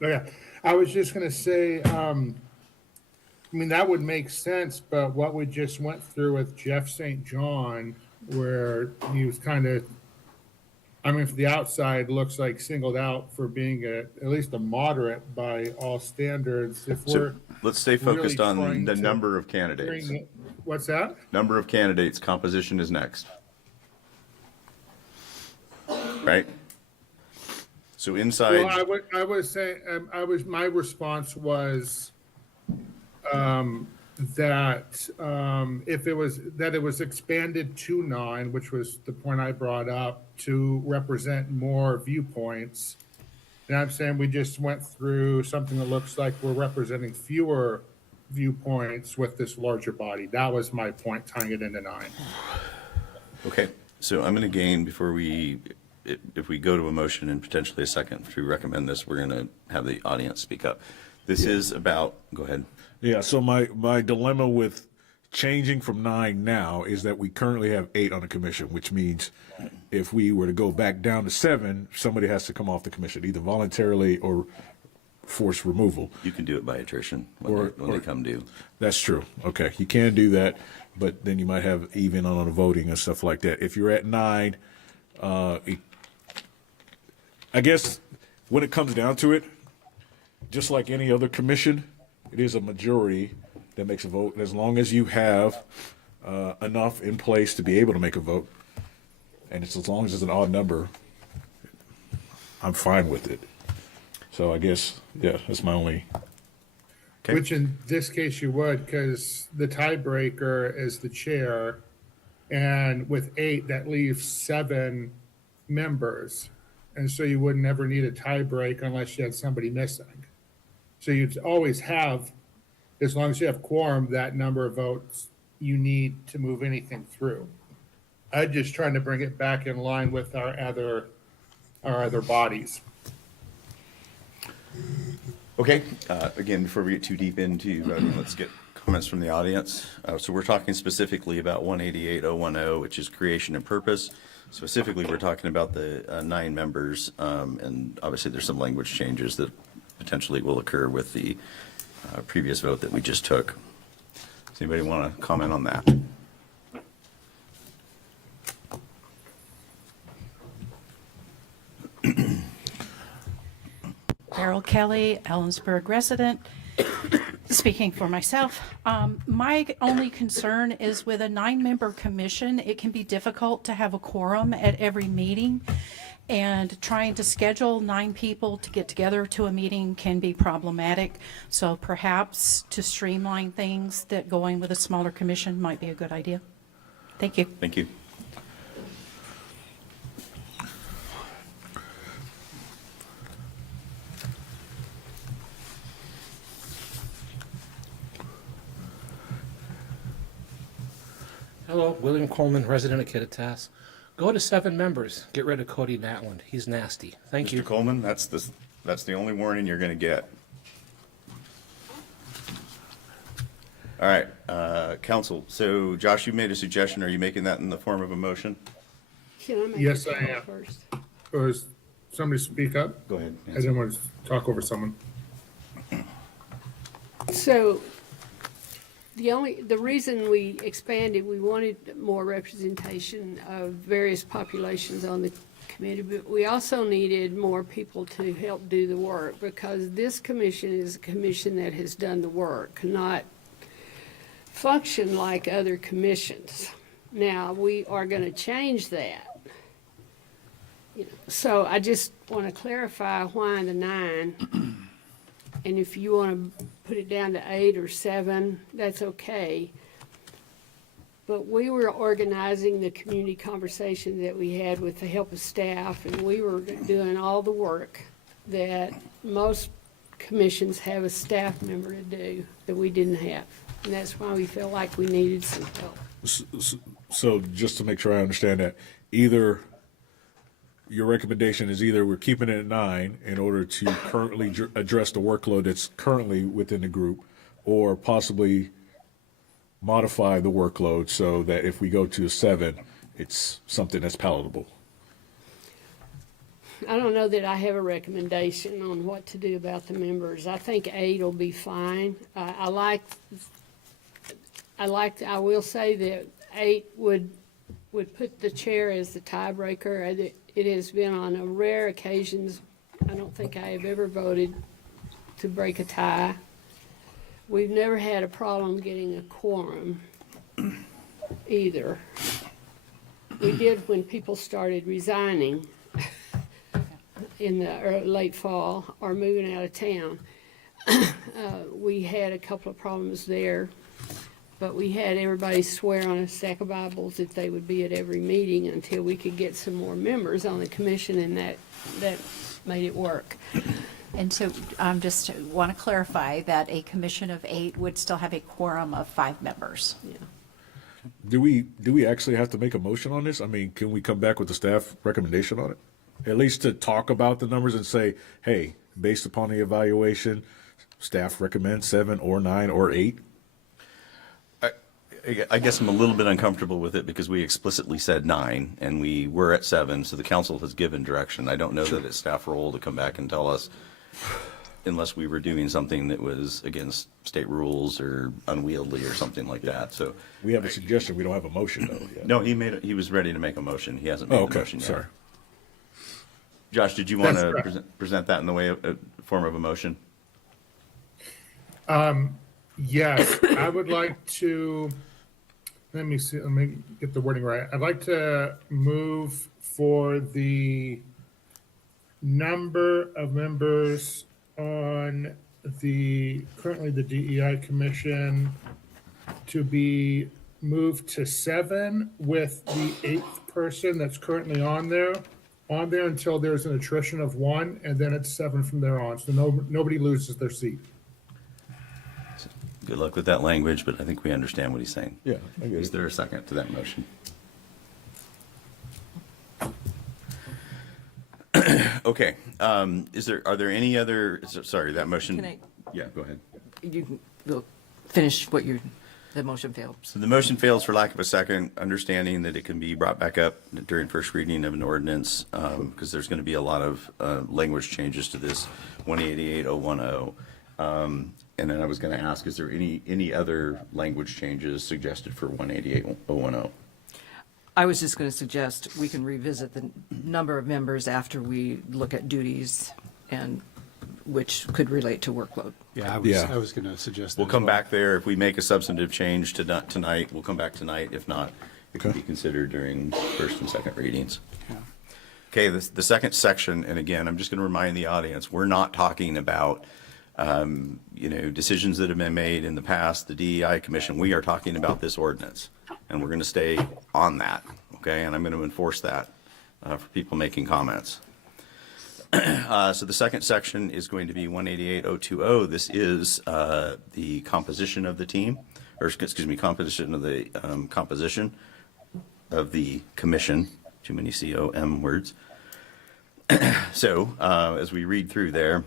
Yeah, I was just gonna say, that would make sense, but what we just went through with Jeff St. John, where he was kind of I mean, from the outside, looks like singled out for being at least a moderate by all standards. If So we're let's stay really focused on trying the to number of candidates. bring, what's that? Number of candidates, composition is next. Right? So inside. Well, I was saying, my response was, that, if it was, that it was expanded to 9, which was the point I brought up, to represent more viewpoints. And I'm saying we just went through something that looks like we're representing fewer viewpoints with this larger body. That was my point, tying it into 9. Okay, so I'm going to gain, before we, if we go to a motion and potentially a second to recommend this, we're going to have the audience speak up. This is about, go ahead. Yeah, so my dilemma with changing from 9 now is that we currently have 8 on the commission, which means if we were to go back down to 7, somebody has to come off the commission, either voluntarily or forced removal. You can do it by attrition when they come due. That's true. Okay, you can do that, but then you might have even on the voting and stuff like that. If you're at 9, I guess when it comes down to it, just like any other commission, it is a majority that makes a vote. As long as you have enough in place to be able to make a vote, and it's as long as it's an odd number, I'm fine with it. So I guess, yeah, that's my only. Okay. Which in this case you would, because the tiebreaker is the chair, and with 8, that leaves 7 members. And so you would never need a tiebreak unless you had somebody missing. So you'd always have, as long as you have quorum, that number of votes you need to move anything through. I'm just trying to bring it back in line with our other bodies. Okay, again, before we get too deep into voting, let's get comments from the audience. So we're talking specifically about 188.010, which is creation and purpose. Specifically, we're talking about the 9 members, and obviously there's some language changes that potentially will occur with the previous vote that we just took. Does anybody want to comment on that? Carol Kelly, Ellensburg resident. Speaking for myself, my only concern is with a 9-member commission, it can be difficult to have a quorum at every meeting. And trying to schedule 9 people to get together to a meeting can be problematic. So perhaps to streamline things, that going with a smaller commission might be a good idea. Thank you. Thank you. Hello, William Coleman, resident of Kittitas. Go to 7 members. Get rid of Cody Natland. He's nasty. Thank you. Mr. Coleman, that's the only warning you're going to get. All right, council. So Josh, you made a suggestion. Are you making that in the form of a motion? Can I make Yes, a I comment am. first? Or is somebody speak up? Go ahead. I didn't want to talk over someone. So the reason we expanded, we wanted more representation of various populations on the committee, but we also needed more people to help do the work, because this commission is a commission that has done the work, not function like other commissions. Now, we are going to change that. So I just want to clarify why the 9. And if you want to put it down to 8 or 7, that's okay. But we were organizing the community conversation that we had with the help of staff, and we were doing all the work that most commissions have a staff member to do that we didn't have. And that's why we felt like we needed some help. So just to make sure I understand that, either your recommendation is either we're keeping it at 9 in order to currently address the workload that's currently within the group, or possibly modify the workload so that if we go to 7, it's something that's palatable. I don't know that I have a recommendation on what to do about the members. I think 8 will be fine. I will say that 8 would put the chair as the tiebreaker. it has been on a rare occasions, I don't think I have ever voted to break a tie. We've never had a problem getting a quorum either. We did when people started resigning in the late fall or moving out of town. We had a couple of problems there, but we had everybody swear on a stack of Bibles that they would be at every meeting until we could get some more members on the commission, and that made it work. And so just want to clarify that a commission of 8 would still have a quorum of 5 members. Yeah. Do we actually have to make a motion on this? I mean, can we come back with a staff recommendation on it? At least to talk about the numbers and say, hey, based upon the evaluation, staff recommends 7 or 9 or 8? I guess I'm a little bit uncomfortable with it because we explicitly said 9 and we were at 7, so the council has given direction. I don't know that it's staff role to come back and tell us unless we were doing something that was against state rules or unwieldy or something like that. So We have a suggestion, we don't have a motion though. yet. no, he was ready to make a motion. He hasn't made Oh, the okay, motion yet. sorry. Josh, did you want That's to correct. present that in the way of a form of a motion? Yes, I would like to, let me see, let me get the wording right. I'd like to move for the number of members on currently the DEI Commission to be moved to 7 with the 8th person that's currently on there until there's an attrition of 1, and then it's 7 from there on. So nobody loses their seat. Good luck with that language, but I think we understand what he's saying. Yeah, I get Is it. there a second to that motion? Okay, are there any other, sorry, that motion? Can I- Yeah, go ahead. We'll finish the motion failed. So the motion fails for lack of a second, understanding that it can be brought back up during first reading of an ordinance, because there's going to be a lot of language changes to this 188-010. And then I was going to ask, is there any other language changes suggested for 188-010? I was just going to suggest we can revisit the number of members after we look at duties and which could relate to workload. Yeah, Yeah. I was going to suggest that We'll as come well. back there. If we make a substantive change tonight, we'll come back tonight. If not, it can Okay. be considered during first and second readings. Yeah. Okay, the second section, and again, I'm just going to remind the audience, we're not talking about, decisions that have been made in the past, the DEI Commission. We are talking about this ordinance, and we're going to stay on that, okay? And I'm going to enforce that for people making comments. So the second section is going to be 188-020. This is the composition of the team, or excuse me, composition of the commission. Too many COM words. So as we read through there,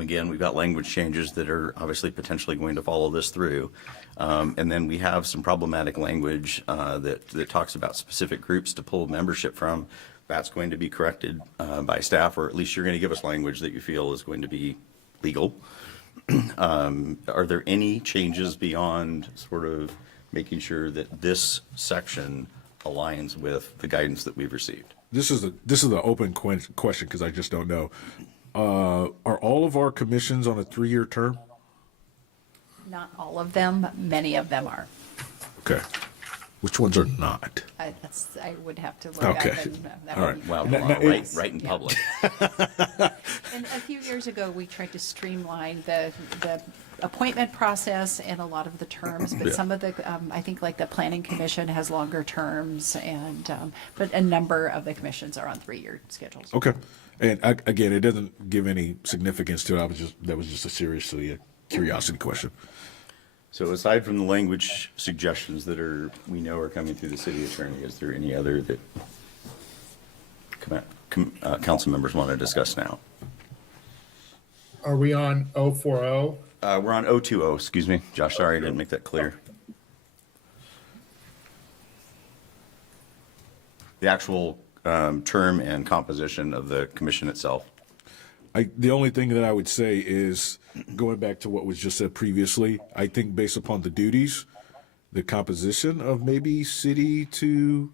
again, we've got language changes that are obviously potentially going to follow this through. And then we have some problematic language that talks about specific groups to pull membership from. That's going to be corrected by staff, or at least you're going to give us language that you feel is going to be legal. Are there any changes beyond sort of making sure that this section aligns with the guidance that we've received? This is an open question because I just don't know. Are all of our commissions on a 3-year term? Not all of them, many of them are. Okay. Which ones are not? I would have to look at Okay. them. That All would right. be- Well, No, right in public. And a few years ago, we tried to streamline the appointment process and a lot of the terms, but Yeah. some of the, I think like the planning commission has longer terms and, but a number of the commissions are on 3-year schedules. Okay. And again, it doesn't give any significance to it. That was just a seriously curiosity question. So aside from the language suggestions that we know are coming through the city attorney, is there any other that council members want to discuss now? Are we on 040? We're on 020, excuse me. Josh, sorry, I didn't make that clear. The actual term and composition of the commission itself. The only thing that I would say is, going back to what was just said previously, I think based upon the duties, the composition of maybe city to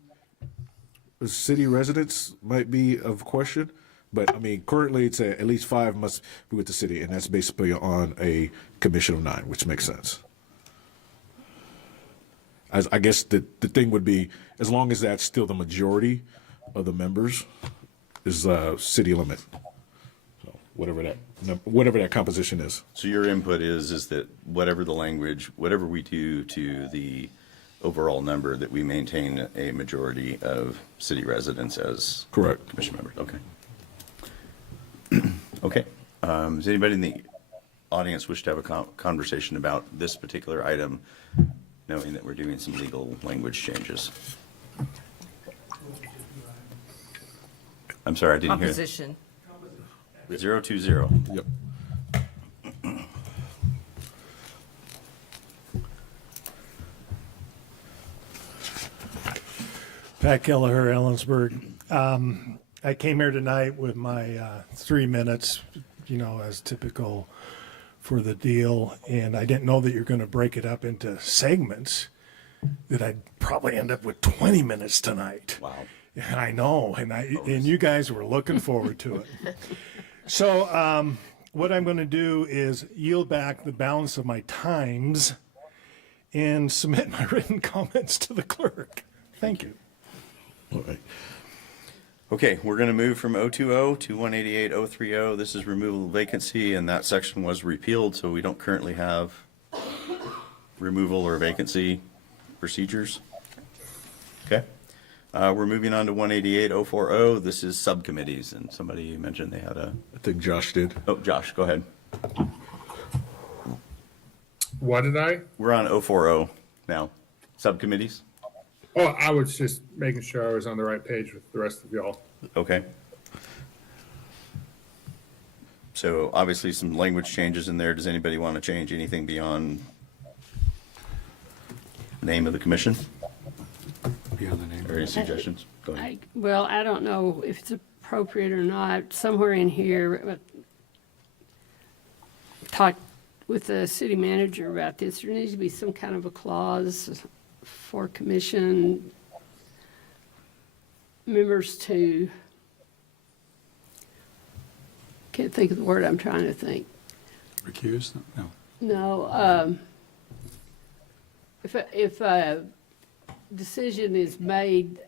city residents might be of question, but I mean, currently it's at least 5 must be with the city, and that's basically on a commission of 9, which makes sense. I guess the thing would be, as long as that's still the majority of the members, is city limit. So whatever that composition is. So your input is that whatever the language, whatever we do to the overall number, that we maintain a majority of city residents as Correct. commission members. Okay. Okay. Does anybody in the audience wish to have a conversation about this particular item, knowing that we're doing some legal language changes? I'm sorry, I didn't hear. Opposition. 020. Yep. Pat Kelleher, Ellensburg. I came here tonight with my 3 minutes, as typical for the deal, and I didn't know that you're going to break it up into segments, that I'd probably end up with 20 minutes tonight. Wow. I know, and you guys were looking forward to it. So what I'm going to do is yield back the balance of my times and submit my written comments to the clerk. Thank you. All right. Okay, we're going to move from 020 to 188-030. This is removal of vacancy, and that section was repealed, so we don't currently have removal or vacancy procedures. Okay. We're moving on to 188-040. This is subcommittees, and somebody mentioned they had a... I think Josh did. Oh, Josh, go ahead. What did I? We're on 040 now. Subcommittees? Oh, I was just making sure I was on the right page with the rest of y'all. Okay. So obviously some language changes in there. Does anybody want to change anything beyond name of the commission? Beyond the name. Or any suggestions? Go ahead. I don't know if it's appropriate or not. Somewhere in here, talk with the city manager about this. There needs to be some kind of a clause for commission members to, can't think of the word I'm trying to think. Recused? No. No, if a decision is made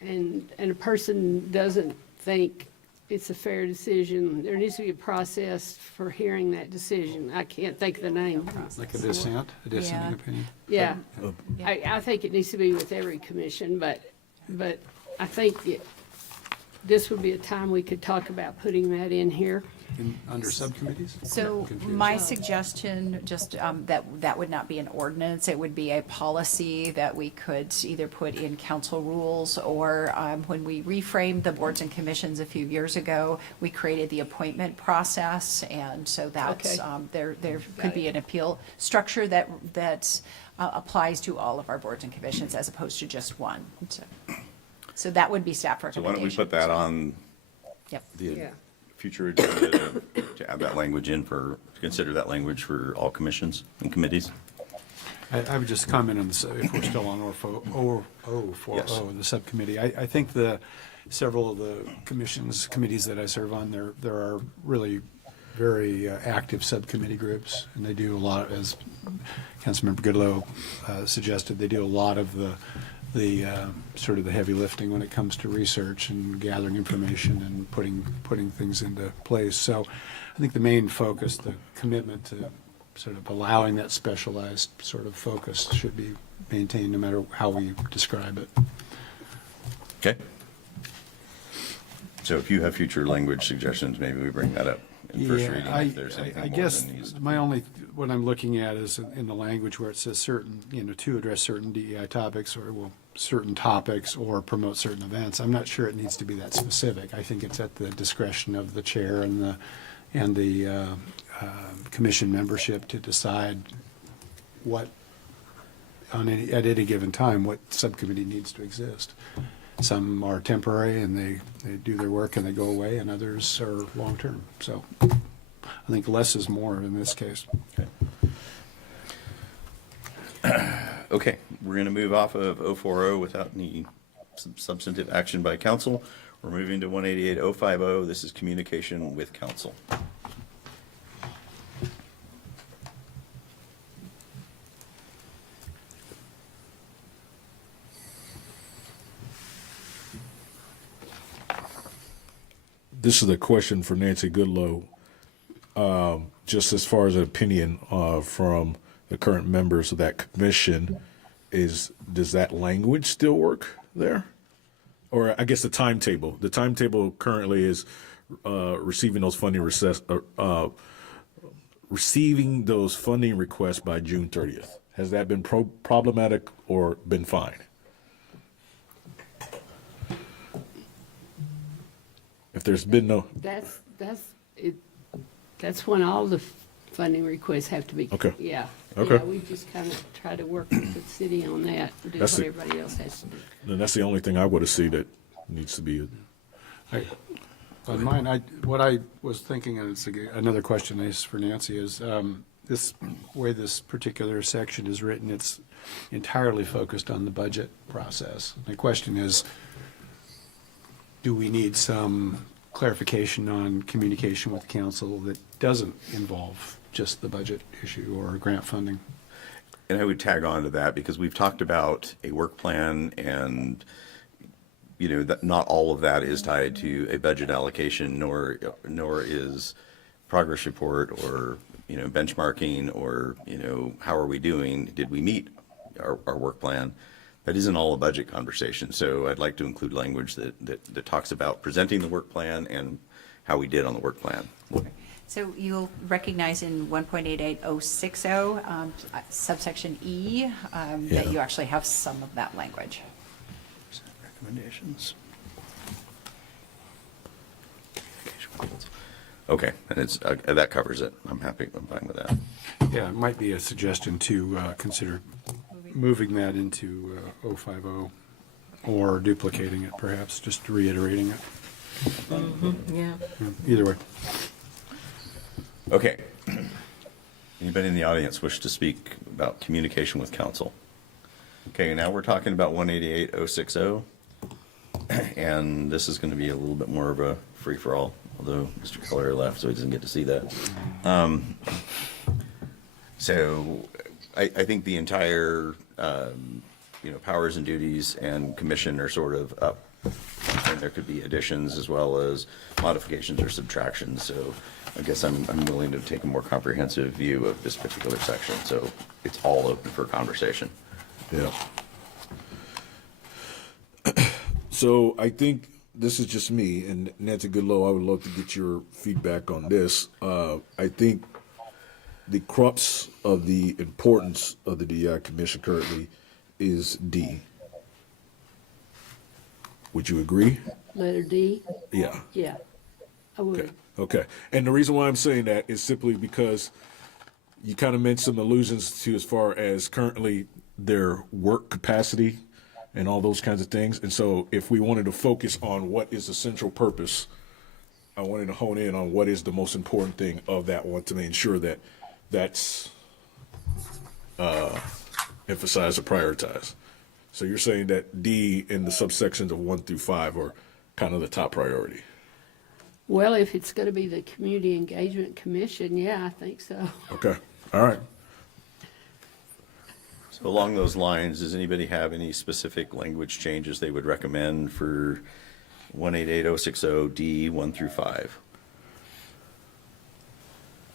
and a person doesn't think it's a fair decision, there needs to be a process for hearing that decision. I can't think of the name. Like a dissent, a dissenting opinion? Yeah, I think it needs to be with every commission, but I think this would be a time we could talk about putting that in here. Under subcommittees? So Confused. my suggestion, just that would not be an ordinance, it would be a policy that we could either put in council rules, or when we reframed the boards and commissions a few years ago, we created the appointment process, and so that's, Okay. there could be an appeal structure that applies to all of our boards and commissions as opposed to just one. So that would be staff So recommendation. why don't we put that on Yep. the future agenda to add that language in to consider that language for all commissions and committees? I would just comment on this, if we're still on 040, the subcommittee. I think several of the committees that I serve on, there are really very active subcommittee groups, and they do a lot, as Councilmember Goodloe suggested, they do a lot of the sort of the heavy lifting when it comes to research and gathering information and putting things into place. So I think the main focus, the commitment to sort of allowing that specialized sort of focus should be maintained no matter how we describe it. Okay. So if you have future language suggestions, maybe we bring that up in first reading if there's anything I more guess than needs. what I'm looking at is in the language where it says certain, to address certain DEI topics or certain topics or promote certain events. I'm not sure it needs to be that specific. I think it's at the discretion of the chair and the commission membership to decide what, at any given time, what subcommittee needs to exist. Some are temporary and they do their work and they go away, and others are long-term. So I think less is more in this case. Okay, we're going to move off of 040 without any substantive action by council. We're moving to 188-050. This is communication with council. This is a question for Nancy Goodlow. Just as far as an opinion from the current members of that commission, does that language still work there? Or I guess the timetable. The timetable currently is receiving those funding requests by June 30th. Has that been problematic or been fine? If there's been no, That's it. That's when all the funding requests have to be. Okay. Yeah. Okay. Yeah, we just kind of try to work with the city on that, do That's what it. everybody else has to do. then that's the only thing I would have seen that needs to be. On mine, what I was thinking, and it's another question is for Nancy, is this way this particular section is written, it's entirely focused on the budget process. My question is, do we need some clarification on communication with council that doesn't involve just the budget issue or grant funding? And I would tag on to that because we've talked about a work plan and, you know, that not all of that is tied to a budget allocation, nor is progress report or, you know, benchmarking or, you know, how are we doing? Did we meet our work plan? That isn't all a budget conversation. So I'd like to include language that talks about presenting the work plan and how we did on the work plan. So you'll recognize in 1.88060, subsection E, that you actually have some of that language. Recommendations. Okay, and it's that covers it. I'm fine with that. Yeah, it might be a suggestion to consider moving that into 050 or duplicating it perhaps, just reiterating it. Yeah. Either way. Okay. Anybody in the audience wish to speak about communication with council? Okay, now we're talking about 188-060, and this is going to be a little bit more of a free-for-all, although Mr. Keller left, so he doesn't get to see that. So I think the entire, you know, powers and duties and commission are sort of up, and there could be additions as well as modifications or subtractions. So I guess I'm willing to take a more comprehensive view of this particular section. So it's all open for conversation. Yeah. So I think this is just me, and Nancy Goodlow, I would love to get your feedback on this. I think the crux of the importance of the DEI Commission currently is D. Would you agree? Letter D? Yeah. Yeah, I would. Okay. And the reason why I'm saying that is simply because you kind of made some allusions to as far as currently their work capacity and all those kinds of things. And so if we wanted to focus on what is the central purpose, I wanted to hone in on what is the most important thing of that one to ensure that that's emphasized or prioritized. So you're saying that D in the subsections of 1 through 5 are kind of the top priority. Well, if it's going to be the Community Engagement Commission, yeah, I think so. Okay. All right. So along those lines, does anybody have any specific language changes they would recommend for 188-060 D 1 through 5?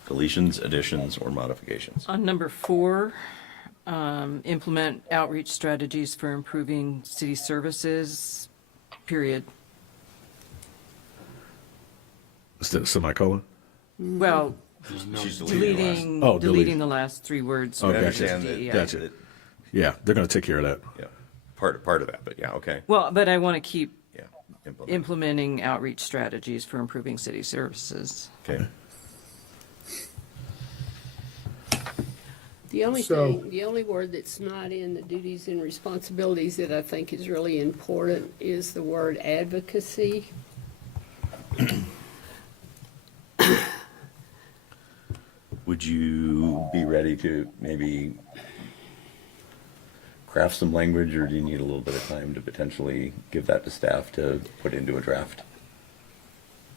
Deletions, additions, or modifications? On number 4, implement outreach strategies for improving city services, period. Instead of semicolon? Well, She's deleting the last. deleting the last 3 words. Oh, I rather gotcha. than understand that. DEI. Gotcha. Yeah, they're going to take care of that. Yeah, part of that, but yeah, okay. Well, but I want to keep Yeah, implementing outreach strategies for improving city services. Okay. The only So- thing, the only word that's not in the duties and responsibilities that I think is really important is the word advocacy. Would you be ready to maybe craft some language, or do you need a little bit of time to potentially give that to staff to put into a draft?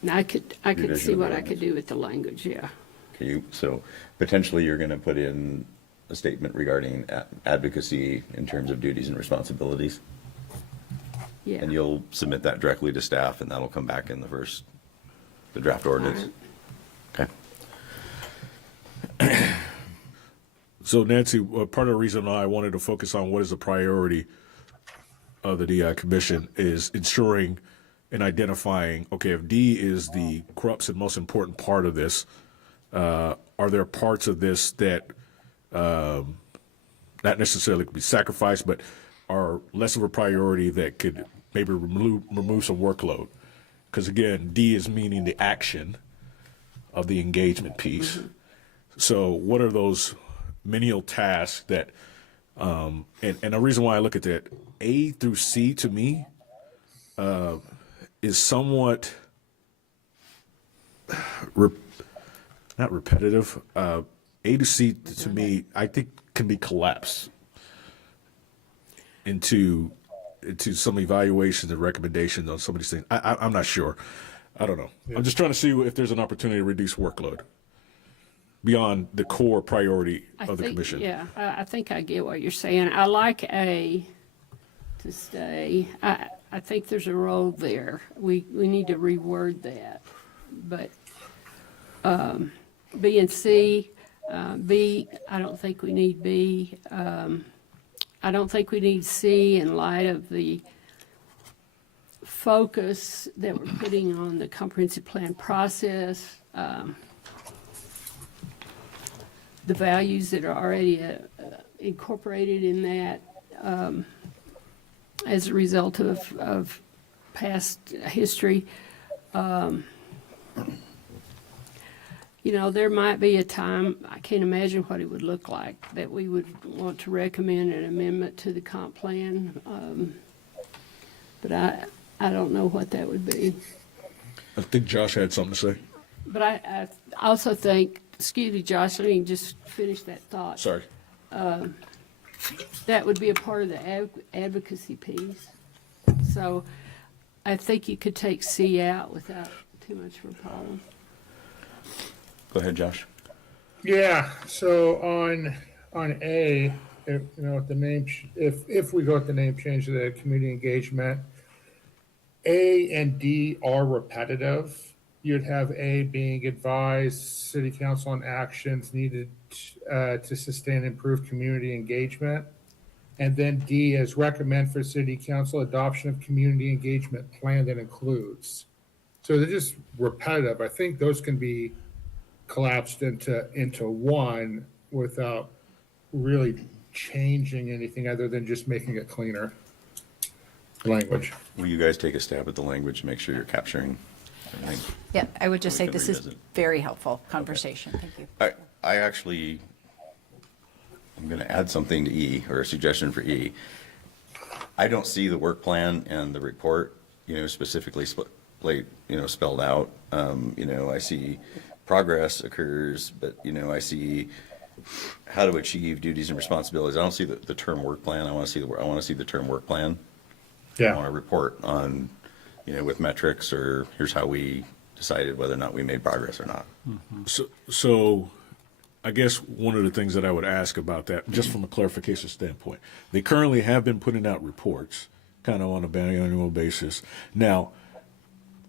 Now, I could Revision see of what the I could do with the language, yeah. Can you, so potentially you're going to put in a statement regarding advocacy in terms of duties and responsibilities? Yeah. And you'll submit that directly to staff, and that'll come back in the draft ordinance? Okay. So Nancy, part of the reason why I wanted to focus on what is the priority of the DI Commission is ensuring and identifying, okay, if D is the crux and most important part of this, are there parts of this that not necessarily could be sacrificed, but are less of a priority that could maybe remove some workload? Because again, D is meaning the action of the engagement piece. So what are those menial tasks that, and the reason why I look at that, A through C to me is somewhat not repetitive. A to C to me, I think, can be collapsed into some evaluations and recommendations on some of these things. I'm not sure. I don't know. I'm just trying to see if there's an opportunity to reduce workload beyond the core priority of the commission. Yeah, I think I get what you're saying. I like A to stay. I think there's a role there. We need to reword that. But B and C, B, I don't think we need B. I don't think we need C in light of the focus that we're putting on the comprehensive plan process, the values that are already incorporated in that as a result of past history. You know, there might be a time, I can't imagine what it would look like, that we would want to recommend an amendment to the comp plan. But I don't know what that would be. I think Josh had something to say. But I also think, excuse me, Josh, let me just finish that thought. Sorry. That would be a part of the advocacy piece. So I think you could take C out without too much of a problem. Go ahead, Josh. Yeah, so on A, if, you know, the name, if we go with the name change to the community engagement, A and D are repetitive. You'd have A being advised, city council on actions needed to sustain and improve community engagement. And then D is recommend for city council adoption of community engagement plan that includes. So they're just repetitive. I think those can be collapsed into one without really changing anything other than just making it cleaner language. Will you guys take a stab at the language to make sure you're capturing everything? Yeah, I would just We say can this is revisit. very helpful conversation. Thank you. I actually, I'm going to add something to E, or a suggestion for E. I don't see the work plan and the report, you know, specifically spelled out. You know, I see progress occurs, but, you know, I see how to achieve duties and responsibilities. I don't see the term work plan. I want to see the term work plan. I want to report on, you know, with metrics, or here's how we decided whether or not we made progress or not. So I guess one of the things that I would ask about that, just from a clarification standpoint, they currently have been putting out reports kind of on a biannual basis. Now,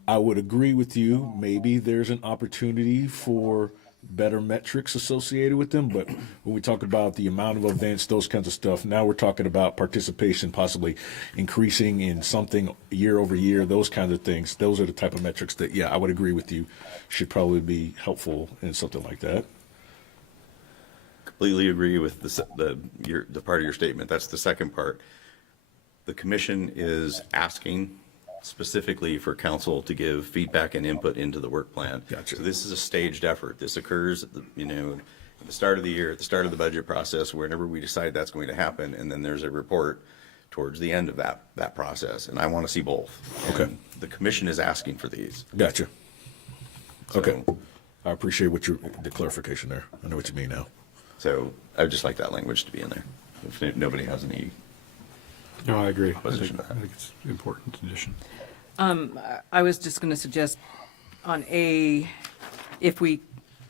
I would agree with you, maybe there's an opportunity for better metrics associated with them, but when we talk about the amount of events, those kinds of stuff, now we're talking about participation possibly increasing in something year over year, those kinds of things. Those are the type of metrics that, yeah, I would agree with you, should probably be helpful in something like that. Completely agree with the part of your statement. That's the second part. The commission is asking specifically for council to give feedback and input into the work plan. Gotcha. So this is a staged effort. This occurs at the, you know, at the start of the year, at the start of the budget process, whenever we decide that's going to happen, and then there's a report towards the end of that process. And I want to see both. Okay. And the commission is asking for these. Gotcha. So- Okay. I appreciate the clarification there. I know what you mean now. So I'd just like that language to be in there, if nobody has any No, I agree. I Opposition think, to I that. think it's an important addition. I was just going to suggest on A, if we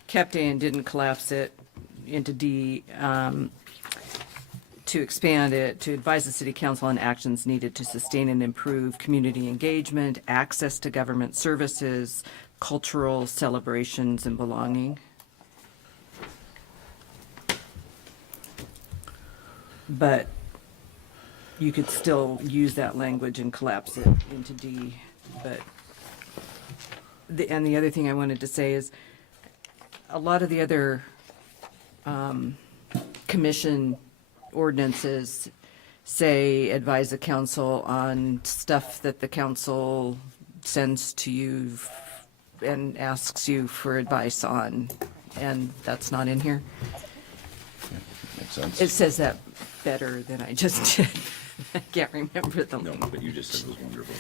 kept A and didn't collapse it into D, to expand it, to advise the city council on actions needed to sustain and improve community engagement, access to government services, cultural celebrations and belonging. But you could still use that language and collapse it into D, but and the other thing I wanted to say is a lot of the other commission ordinances say advise the council on stuff that the council sends to you and asks you for advice on, and that's not in here. Makes sense. It says that better than I just did. I can't remember the No, language. but you just said it was wonderful.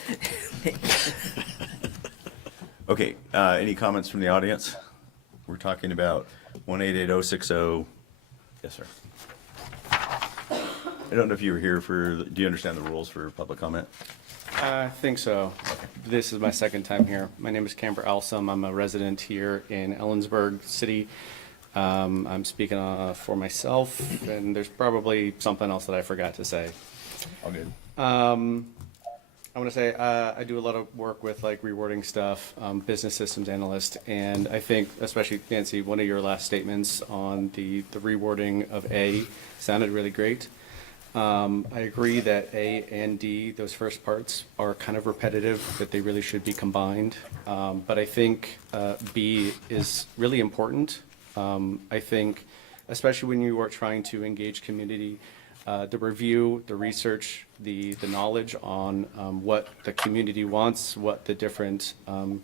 Okay, any comments from the audience? We're talking about 188-060. Yes, sir. I don't know if you were here for, do you understand the rules for public comment? I think so. This is my second time here. My name is Camber Alsum. I'm a resident here in Ellensburg City. I'm speaking for myself, and there's probably something else that I forgot to say. All good. I want to say I do a lot of work with like rewarding stuff, business systems analyst, and I think, especially Nancy, one of your last statements on the rewarding of A sounded really great. I agree that A and D, those first parts, are kind of repetitive, that they really should be combined. But I think B is really important. I think, especially when you are trying to engage community, the review, the research, the knowledge on what the community wants, what the different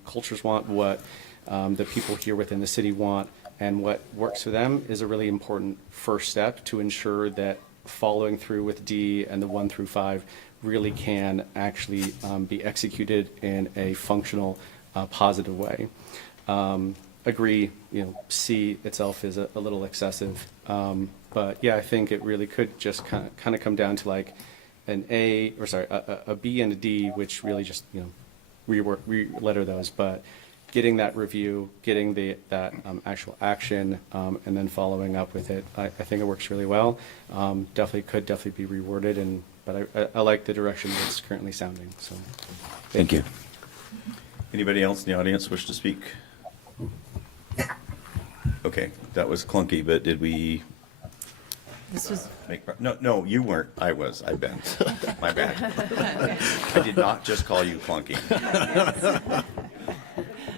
cultures want, what the people here within the city want, and what works for them is a really important first step to ensure that following through with D and the 1 through 5 really can actually be executed in a functional, positive way. Agree, C itself is a little excessive. But yeah, I think it really could just kind of come down to like an A, or sorry, a B and a D, which really just, re-letter those. But getting that review, getting that actual action, and then following up with it, I think it works really well. Could definitely be reworded, but I like the direction that it's currently sounding, so. Thank you. Anybody else in the audience wish to speak? Okay, that was clunky, but did we This was, No, you weren't. I was. I bent. My bad. I did not just call you clunky.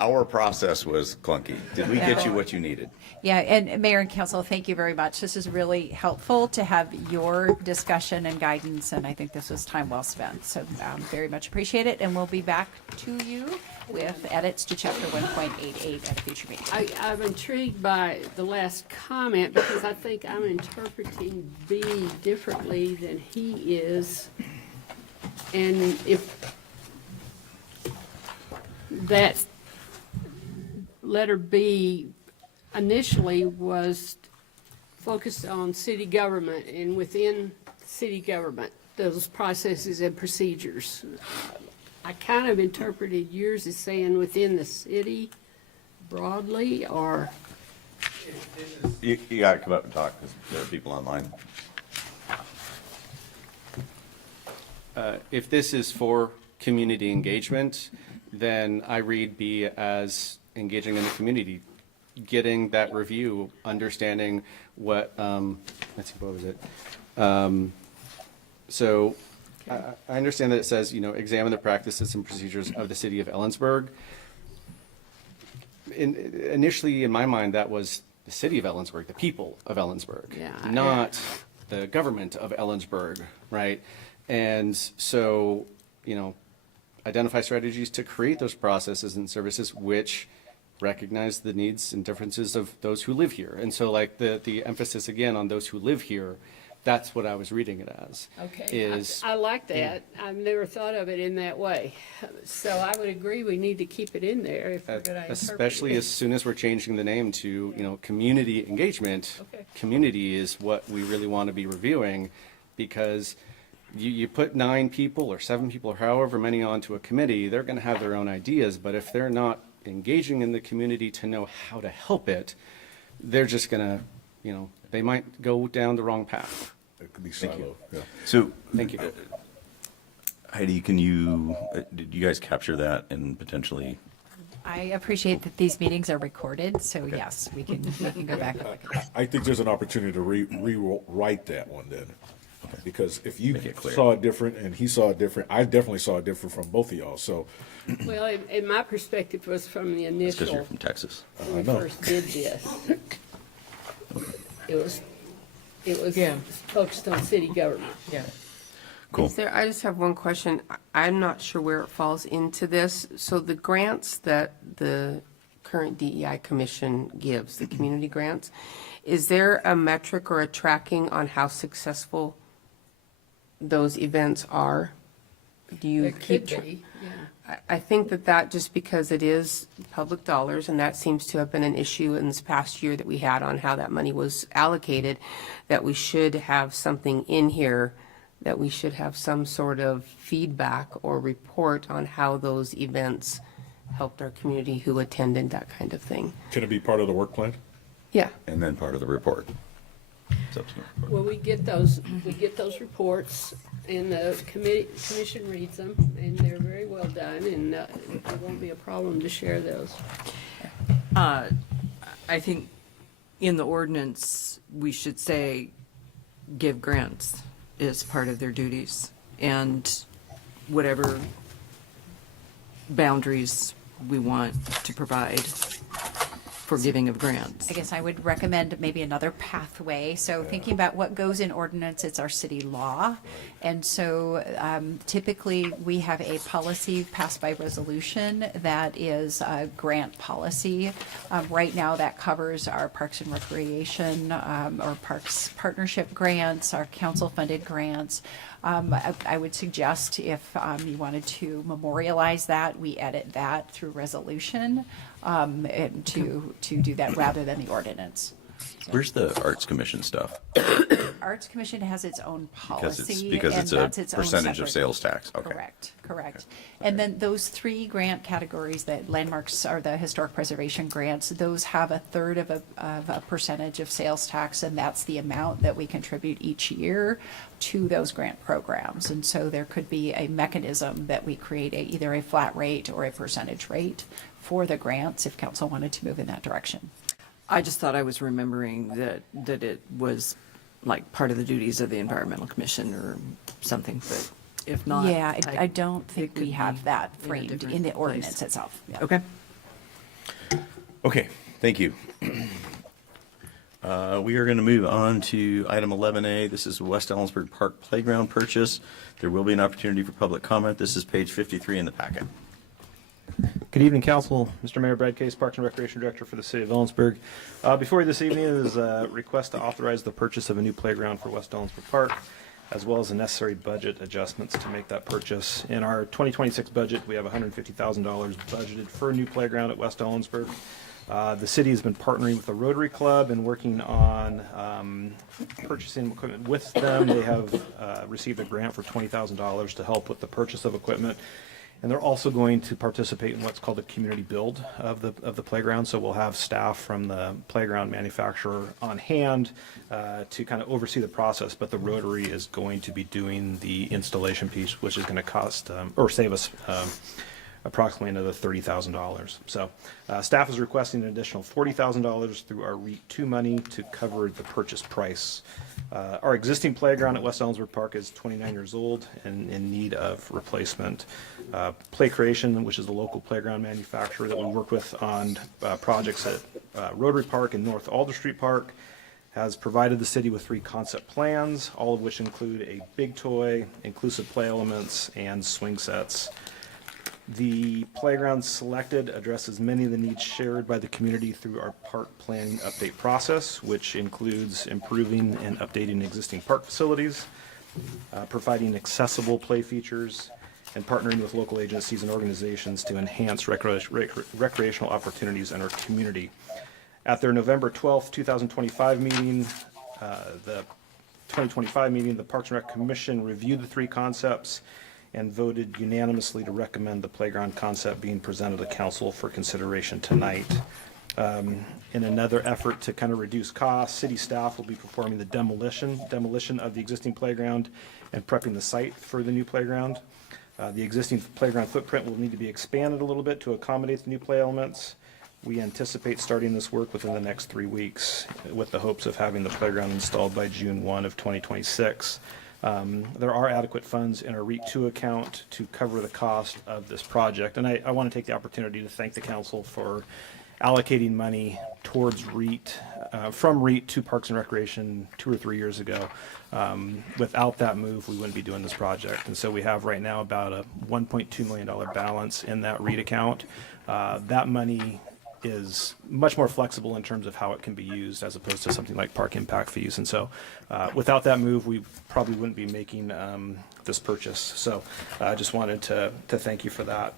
Our process was clunky. Did we get you what you needed? Yeah, and Mayor and Council, thank you very much. This is really helpful to have your discussion and guidance, and I think this was time well spent. So very much appreciate it, and we'll be back to you with edits to Chapter 1.88 at a future meeting. I'm intrigued by the last comment because I think I'm interpreting B differently than he is. And if that letter B initially was focused on city government and within city government, those processes and procedures. I kind of interpreted yours as saying within the city broadly, or? You got to come up and talk because there are people online. If this is for community engagement, then I read B as engaging in the community, getting that review, understanding what, let's see, what was it? So I understand that it says, examine the practices and procedures of the city of Ellensburg. Initially, in my mind, that was the city of Ellensburg, the people of Ellensburg, not the government of Ellensburg, right? And so, identify strategies to create those processes and services which recognize the needs and differences of those who live here. And so like the emphasis again on those who live here, that's what I was reading it as. Okay, I like that. I've never thought of it in that way. So I would agree we need to keep it in there if we're going to interpret it. Especially as soon as we're changing the name to, community engagement. Okay. Community is what we really want to be reviewing because you put 9 people or 7 people or however many onto a committee, they're going to have their own ideas, but if they're not engaging in the community to know how to help it, they're just going to, they might go down the wrong path. It could be siloed, yeah. So, Thank you. Heidi, did you guys capture that and potentially? I appreciate that these meetings are recorded, so yes, we can go back and look at that. I think there's an opportunity to rewrite that one then. Because if you Make it clear. saw it different and he saw it different, I definitely saw it different from both of y'all, so. Well, in my perspective was from the Because you're initial, from Texas. when we know. first did this. It was Yeah. focused on city government. Yeah. Cool. I just have one question. I'm not sure where it falls into this. So the grants that the current DEI commission gives, the community grants, is there a metric or a tracking on how successful those events are? Do you There keep? could be, yeah. I think that just because it is public dollars, and that seems to have been an issue in this past year that we had on how that money was allocated, that we should have something in here, that we should have some sort of feedback or report on how those events helped our community who attended, that kind of thing. Can it be part of the work plan? Yeah. And then part of the report. Subsequent report. Well, we get those reports, and the commission reads them, and they're very well done, and there won't be a problem to share those. I think in the ordinance, we should say, give grants is part of their duties, and whatever boundaries we want to provide for giving of grants. I guess I would recommend maybe another pathway. So thinking about what goes in ordinance, it's our city law. And so typically, we have a policy passed by resolution that is a grant policy. Right now, that covers our Parks and Recreation or Parks Partnership grants, our council-funded grants. I would suggest if you wanted to memorialize that, we edit that through resolution and to do that rather than the ordinance. Where's the Arts Commission stuff? Arts Commission has its own Because policy. it's and a that's its own percentage of separate- sales tax. Okay. Correct. And then those 3 grant categories that landmarks are the historic preservation grants, those have 1/3 of a percentage of sales tax, and that's the amount that we contribute each year to those grant programs. And so there could be a mechanism that we create either a flat rate or a percentage rate for the grants if council wanted to move in that direction. I just thought I was remembering that it was like part of the duties of the Environmental Commission or something, but if not. Yeah, I don't think it could we have be that in a framed different in the place. ordinance itself. Yeah. Okay. Okay, thank you. We are going to move on to item 11A. This is West Ellensburg Park Playground purchase. There will be an opportunity for public comment. This is page 53 in the packet. Good evening, Council. Mr. Mayor, Brad Case, Parks and Recreation Director for the City of Ellensburg. Before you this evening is a request to authorize the purchase of a new playground for West Ellensburg Park, as well as the necessary budget adjustments to make that purchase. In our 2026 budget, we have $150,000 budgeted for a new playground at West Ellensburg. The city has been partnering with the Rotary Club and working on purchasing equipment with them. They have received a grant for $20,000 to help with the purchase of equipment. And they're also going to participate in what's called the community build of the playground. So we'll have staff from the playground manufacturer on hand to kind of oversee the process. But the Rotary is going to be doing the installation piece, which is going to cost or save us approximately another $30,000. So staff is requesting an additional $40,000 through our REAP 2 money to cover the purchase price. Our existing playground at West Ellensburg Park is 29 years old and in need of replacement. Play Creation, which is the local playground manufacturer that we work with on projects at Rotary Park and North Alder Street Park, has provided the city with 3 concept plans, all of which include a big toy, inclusive play elements, and swing sets. The playground selected addresses many of the needs shared by the community through our park planning update process, which includes improving and updating existing park facilities, providing accessible play features, and partnering with local agencies and organizations to enhance recreational opportunities in our community. At their November 12th, 2025 meeting, the 2025 meeting, the Parks and Rec Commission reviewed the three concepts and voted unanimously to recommend the playground concept being presented to council for consideration tonight. In another effort to kind of reduce costs, city staff will be performing the demolition of the existing playground and prepping the site for the new playground. The existing playground footprint will need to be expanded a little bit to accommodate the new play elements. We anticipate starting this work within the next 3 weeks with the hopes of having the playground installed by June 1 of 2026. There are adequate funds in our REIT 2 account to cover the cost of this project. And I want to take the opportunity to thank the council for allocating money towards REIT, from REIT to Parks and Recreation 2 or 3 years ago. Without that move, we wouldn't be doing this project. And so we have right now about a $1.2 million balance in that REIT account. That money is much more flexible in terms of how it can be used as opposed to something like park impact fees. And so without that move, we probably wouldn't be making this purchase. So I just wanted to thank you for that.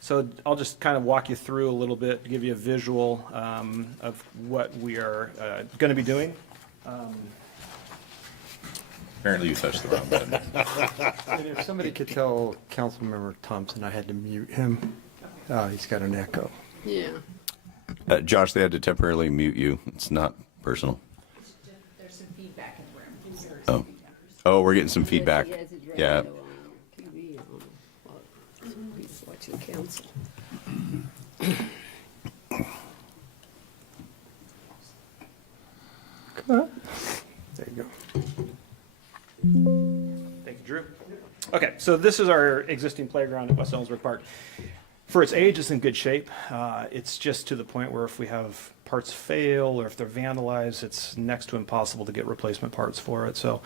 So I'll just kind of walk you through a little bit, give you a visual of what we are going to be doing. Apparently you touched the wrong button. And if somebody could tell Councilmember Thompson I had to mute him, he's got an echo. Yeah. Josh, they had to temporarily mute you. It's not personal. There's some feedback in the room. Oh, we're getting some feedback. Yeah. Watching council. There you go. Thank you, Drew. Okay, so this is our existing playground at West Ellensburg Park. For its age, it's in good shape. It's just to the point where if we have parts fail or if they're vandalized, it's next to impossible to get replacement parts for it. So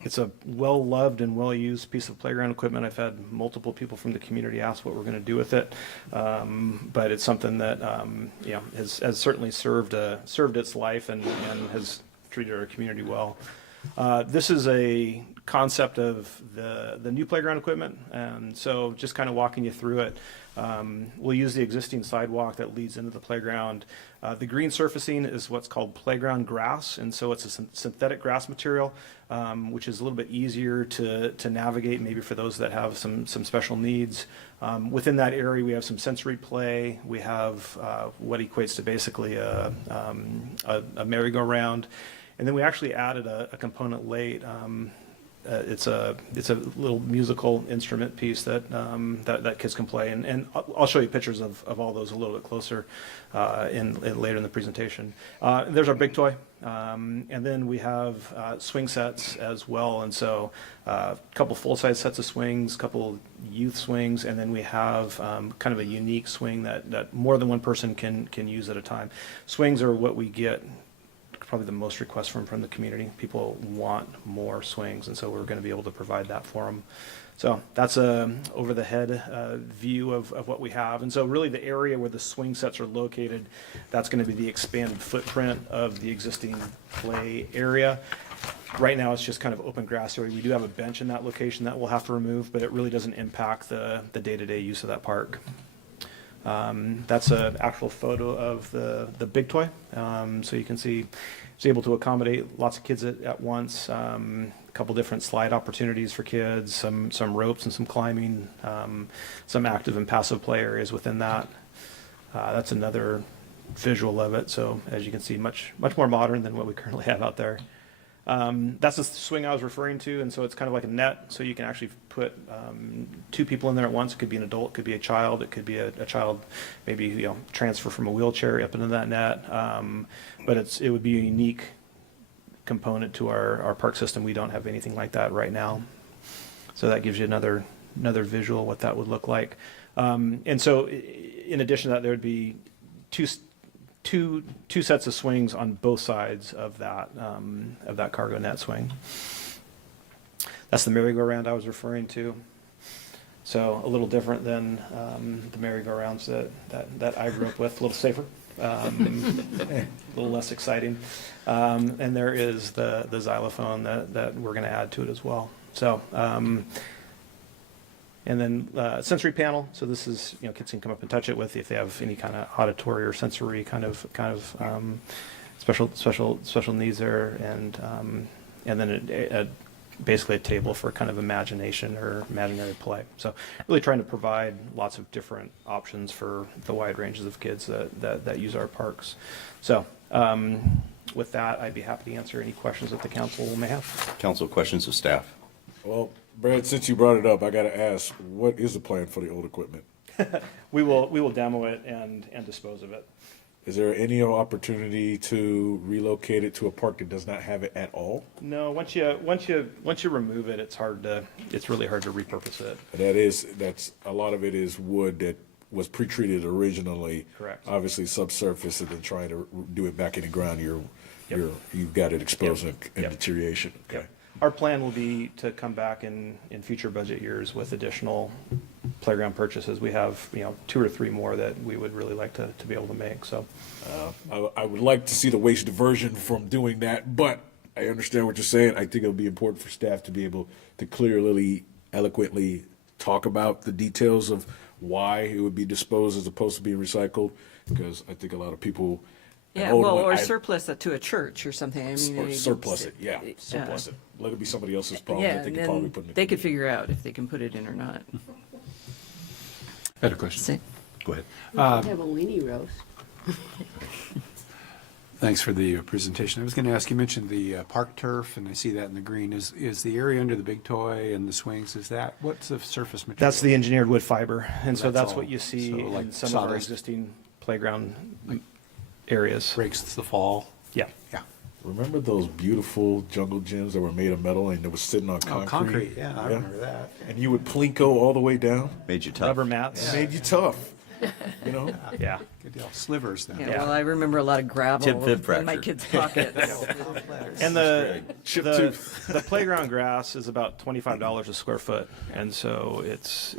it's a well-loved and well-used piece of playground equipment. I've had multiple people from the community ask what we're going to do with it, but it's something that has certainly served its life and has treated our community well. This is a concept of the new playground equipment, and so just kind of walking you through it. We'll use the existing sidewalk that leads into the playground. The green surfacing is what's called playground grass, and so it's a synthetic grass material, which is a little bit easier to navigate, maybe for those that have some special needs. Within that area, we have some sensory play. We have what equates to basically a merry-go-round. And then we actually added a component late. It's a little musical instrument piece that kids can play, and I'll show you pictures of all those a little bit closer later in the presentation. There's our big toy, and then we have swing sets as well, and so a couple full-size sets of swings, a couple youth swings, and then we have kind of a unique swing that more than one person can use at a time. Swings are what we get probably the most requests from the community. People want more swings, and so we're going to be able to provide that for them. So that's a over the head view of what we have. And so really the area where the swing sets are located, that's going to be the expanded footprint of the existing play area. Right now it's just kind of open grass area. We do have a bench in that location that we'll have to remove, but it really doesn't impact the day-to-day use of that park. That's an actual photo of the big toy. So you can see it's able to accommodate lots of kids at once. A couple different slide opportunities for kids, some ropes and some climbing, some active and passive play areas within that. That's another visual of it. So as you can see, much more modern than what we currently have out there. That's the swing I was referring to, and so it's kind of like a net, so you can actually put two people in there at once. It could be an adult, it could be a child, it could be a child maybe transfer from a wheelchair up into that net, but it would be a unique component to our park system. We don't have anything like that right now, so that gives you another visual what that would look like. And so in addition to that, there would be two sets of swings on both sides of that cargo net swing. That's the merry-go-round I was referring to. So a little different than the merry-go-rounds that I grew up with, a little safer, a little less exciting. And there is the xylophone that we're going to add to it as well. So and then sensory panel. So this is, kids can come up and touch it with if they have any kind of auditory or sensory kind of special needs there, and then basically a table for kind of imagination or imaginary play. So really trying to provide lots of different options for the wide ranges of kids that use our parks. So with that, I'd be happy to answer any questions that the council may have. Council, questions of staff? Well, Brad, since you brought it up, I got to ask, what is the plan for the old equipment? We will demo it and dispose of it. Is there any opportunity to relocate it to a park that does not have it at all? No, once you remove it, it's really hard to repurpose it. That's a lot of it is wood that was pre-treated originally. Correct. Obviously subsurface, and then trying to do it back in the ground, you've got it exposed and deterioration. Okay. Yep. Our plan will be to come back in future budget years with additional playground purchases. We have, 2 or 3 more that we would really like to be able to make, so. I would like to see the waste diversion from doing that, but I understand what you're saying. I think it'll be important for staff to be able to clearly, eloquently talk about the details of why it would be disposed as opposed to being recycled, because I think a lot of people. Yeah, well, or surplus it to a church or something. I mean, Or surplus it, surplus it. Let it be somebody else's problem Yeah, that they and could probably then put in the they could figure out if they can put it in or not. I had a question. Go ahead. We could have a weenie roast. Thanks for the presentation. I was going to ask, you mentioned the park turf, and I see that in the green. Is the area under the big toy and the swings, what's the surface material? That's the engineered wood fiber, and so That's that's what all. you see So, like in some of our sawdust? existing playground areas. Breaks the fall? Yeah. Yeah. Remember those beautiful jungle gyms that were made of metal and that was sitting on concrete? Concrete, yeah, I remember that. And you would plinko all the way down? Made you tough. Rubber mats. Made you tough. Yeah. Good deal. Slivers then. Yeah, well, I remember a lot of gravel Tib fib in my fracture. kids' pockets. And the tooth. the playground grass is about $25 a square foot, and so it's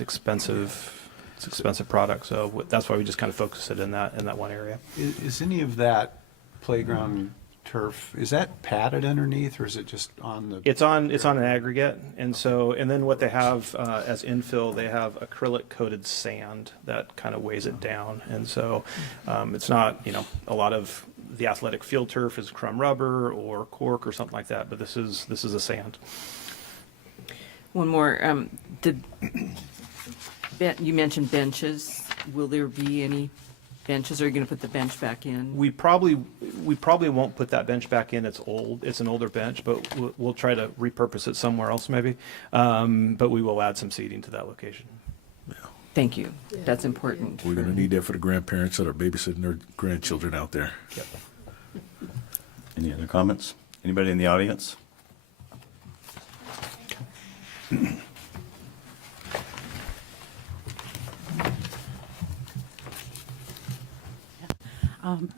expensive. It's an expensive product, so that's why we just kind of focus it in that one area. Is any of that playground turf, is that padded underneath, or is it just on the? It's on an aggregate, and then what they have as infill, they have acrylic coated sand that kind of weighs it down, and so it's not a lot of the athletic field turf is crumb rubber or cork or something like that, but this is a sand. One more, you mentioned benches. Will there be any benches? Are you going to put the bench back in? We probably won't put that bench back in. It's old. It's an older bench, but we'll try to repurpose it somewhere else maybe. But we will add some seating to that location. Thank you. That's important. We're going to need that for the grandparents that are babysitting their grandchildren out there. Yep. Any other comments? Anybody in the audience?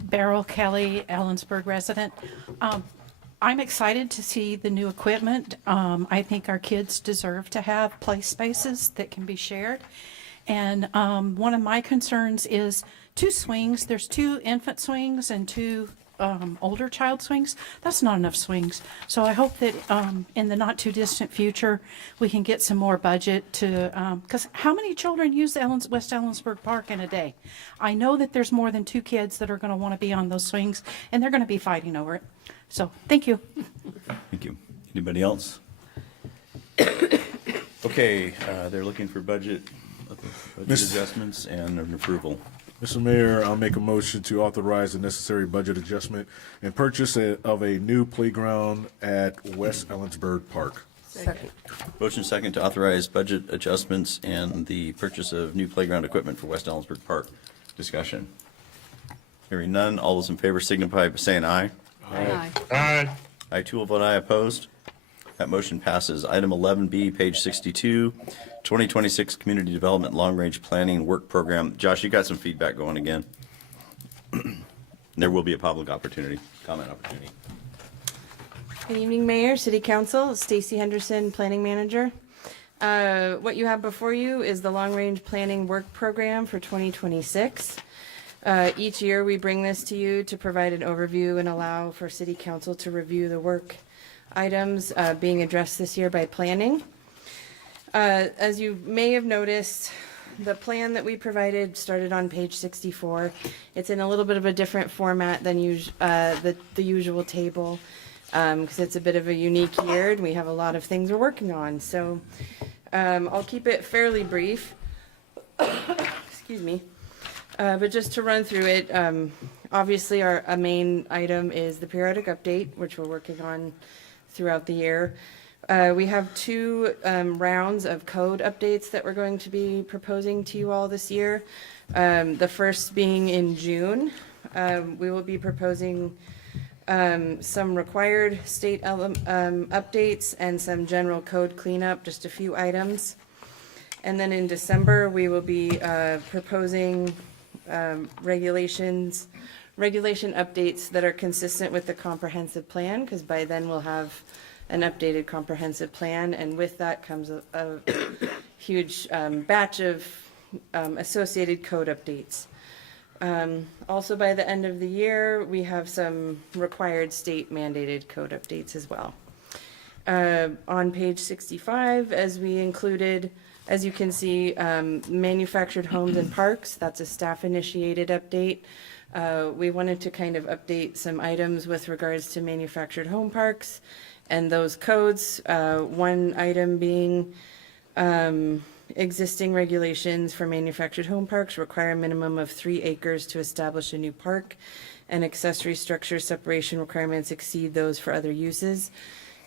Beryl Kelly, Ellensburg resident. I'm excited to see the new equipment. I think our kids deserve to have play spaces that can be shared. And one of my concerns is 2 swings. There's 2 infant swings and 2 older child swings. That's not enough swings. So I hope that in the not too distant future, we can get some more budget to, because how many children use West Ellensburg Park in a day? I know that there's more than 2 kids that are going to want to be on those swings, and they're going to be fighting over it. So thank you. Thank you. Anybody else? Okay, they're looking for budget adjustments and an approval. Mr. Mayor, I'll make a motion to authorize the necessary budget adjustment and purchase of a new playground at West Ellensburg Park. Second. Motion second to authorize budget adjustments and the purchase of new playground equipment for West Ellensburg Park. Discussion. Hearing none, all those in favor signify by saying aye. Aye. Aye. I too will vote aye. Opposed? That motion passes. Item 11B, page 62, 2026 Community Development Long Range Planning Work Program. Josh, you got some feedback going again. There will be a public opportunity, comment opportunity. Good evening, Mayor, City Council. Stacy Henderson, Planning Manager. What you have before you is the Long Range Planning Work Program for 2026. Each year, we bring this to you to provide an overview and allow for City Council to review the work items being addressed this year by planning. As you may have noticed, the plan that we provided started on page 64. It's in a little bit of a different format than the usual table, because it's a bit of a unique year, and we have a lot of things we're working on. So I'll keep it fairly brief. Excuse me. But just to run through it, obviously a main item is the periodic update, which we're working on throughout the year. We have 2 rounds of code updates that we're going to be proposing to you all this year. The first being in June. We will be proposing some required state updates and some general code cleanup, just a few items. And then in December, we will be proposing regulation updates that are consistent with the comprehensive plan, because by then we'll have an updated comprehensive plan, and with that comes a huge batch of associated code updates. Also, by the end of the year, we have some required state mandated code updates as well. On page 65, as we included, as you can see, manufactured homes and parks, that's a staff-initiated update. We wanted to kind of update some items with regards to manufactured home parks and those codes. One item being existing regulations for manufactured home parks require a minimum of 3 acres to establish a new park, and accessory structure separation requirements exceed those for other uses.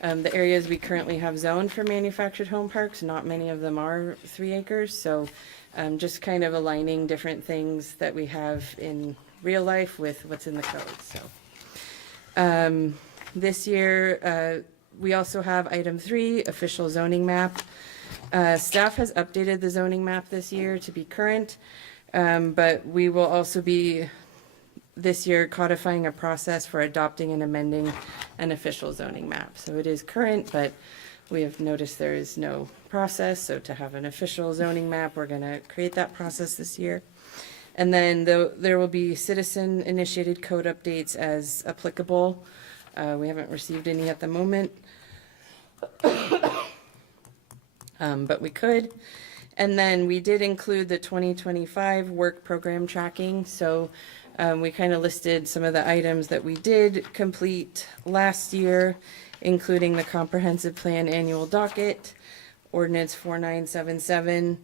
The areas we currently have zoned for manufactured home parks, not many of them are 3 acres, so just kind of aligning different things that we have in real life with what's in the code. So this year, we also have item 3, official zoning map. Staff has updated the zoning map this year to be current, but we will also be this year codifying a process for adopting and amending an official zoning map. So it is current, but we have noticed there is no process. So to have an official zoning map, we're going to create that process this year. And then there will be citizen-initiated code updates as applicable. We haven't received any at the moment, but we could. And then we did include the 2025 work program tracking. So we kind of listed some of the items that we did complete last year, including the comprehensive plan annual docket, ordinance 4977.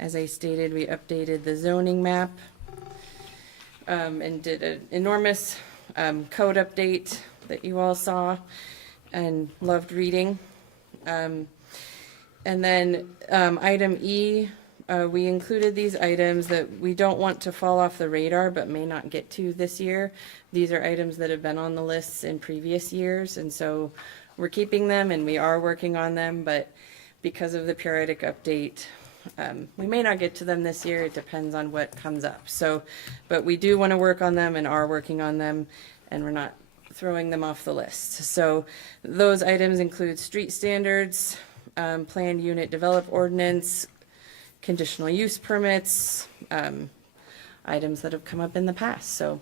As I stated, we updated the zoning map and did an enormous code update that you all saw and loved reading. And then item E, we included these items that we don't want to fall off the radar but may not get to this year. These are items that have been on the lists in previous years, and so we're keeping them and we are working on them, but because of the periodic update, we may not get to them this year. It depends on what comes up. So, but we do want to work on them and are working on them, and we're not throwing them off the list. So those items include street standards, planned unit develop ordinance, conditional use permits, items that have come up in the past. So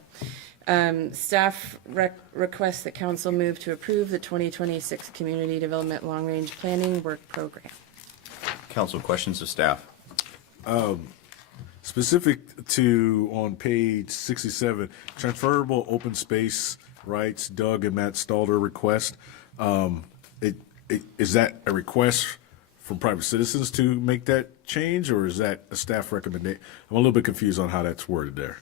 staff requests that council move to approve the 2026 Community Development Long Range Planning Work Program. Council questions of staff. Specific to on page 67, transferable open space rights, Doug and Matt Stalder request. Is that a request from private citizens to make that change, or is that a staff recommendation? I'm a little bit confused on how that's worded there.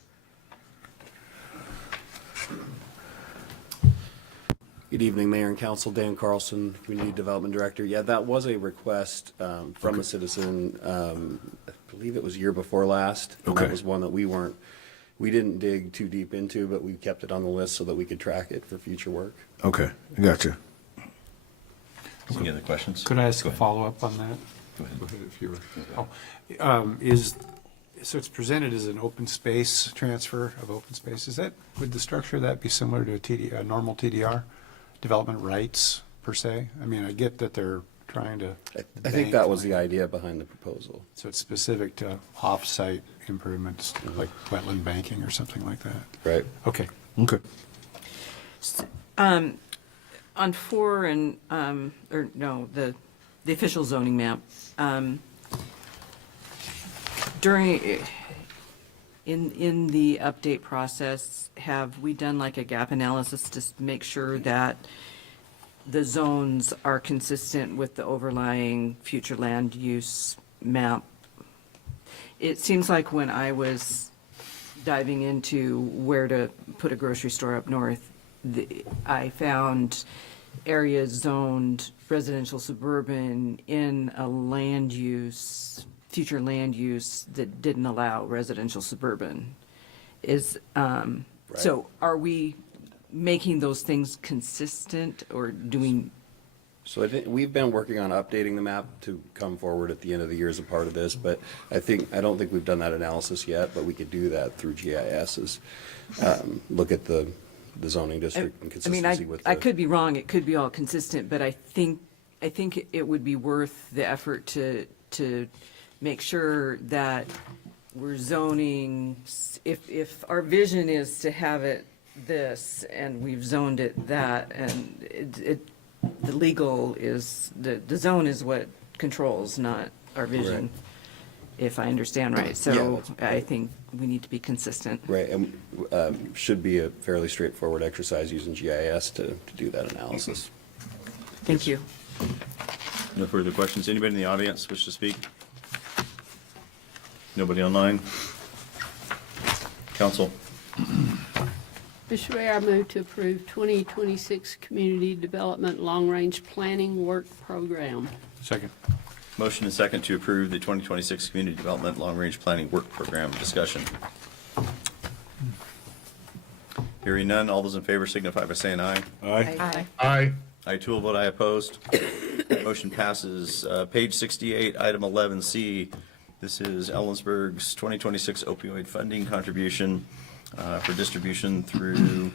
Good evening, Mayor and Council. Dan Carlson, Community Development Director. Yeah, that was a request from a citizen. I believe it was year before last. And Okay. That was one that we didn't dig too deep into, but we kept it on the list so that we could track it for future work. Okay, gotcha. Any other questions? Could I ask a follow-up on that? Go ahead. If you were, so it's presented as an open space transfer of open space. Would the structure of that be similar to a normal TDR? Development rights, per se? I mean, I get that they're trying to. I think that was the idea behind the proposal. So it's specific to off-site improvements, like wetland banking or something like that? Right. Okay. Okay. On 4 and, the official zoning map, in the update process, have we done like a gap analysis to make sure that the zones are consistent with the overlying future land use map? It seems like when I was diving into where to put a grocery store up north, I found areas zoned residential suburban in a land use, future land use that didn't allow residential suburban. So are we making those things consistent or doing? So I think we've been working on updating the map to come forward at the end of the year as a part of this, but I don't think we've done that analysis yet, but we could do that through GIS, look at the zoning district and consistency with I could be wrong, it could be all consistent, but I think it would be worth the effort to make sure that we're zoning, if our vision is to have it this, and we've zoned it that, and the legal is, the zone is what controls, not our vision, if I understand right. So I think we need to be consistent. Right, and should be a fairly straightforward exercise using GIS to do that analysis. Thank you. No further questions. Anybody in the audience wish to speak? Nobody online? Council? Mr. Mayor, I move to approve 2026 Community Development Long Range Planning Work Program. Second. Motion and second to approve the 2026 Community Development Long Range Planning Work Program. Discussion. Hearing none, all those in favor signify by saying aye. Aye. Aye. I too will vote aye opposed. Motion passes. Page 68, item 11C. This is Ellensburg's 2026 opioid funding contribution for distribution through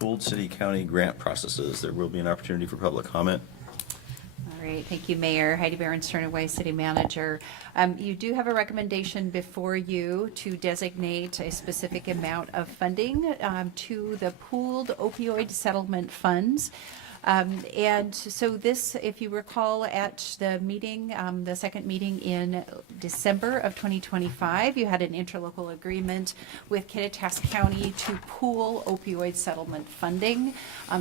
pooled city-county grant processes. There will be an opportunity for public comment. All right, thank you, Mayor. Heidi Behrens, Sternaway City Manager. You do have a recommendation before you to designate a specific amount of funding to the pooled opioid settlement funds. And so this, if you recall at the meeting, the second meeting in December of 2025, you had an interlocal agreement with Kittitas County to pool opioid settlement funding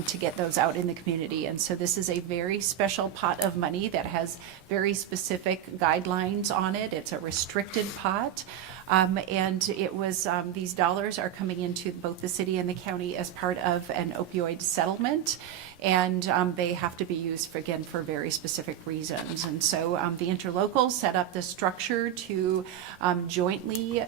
to get those out in the community. And so this is a very special pot of money that has very specific guidelines on it. It's a restricted pot. And it was, these dollars are coming into both the city and the county as part of an opioid settlement. And they have to be used, for very specific reasons. And so the interlocal set up the structure to jointly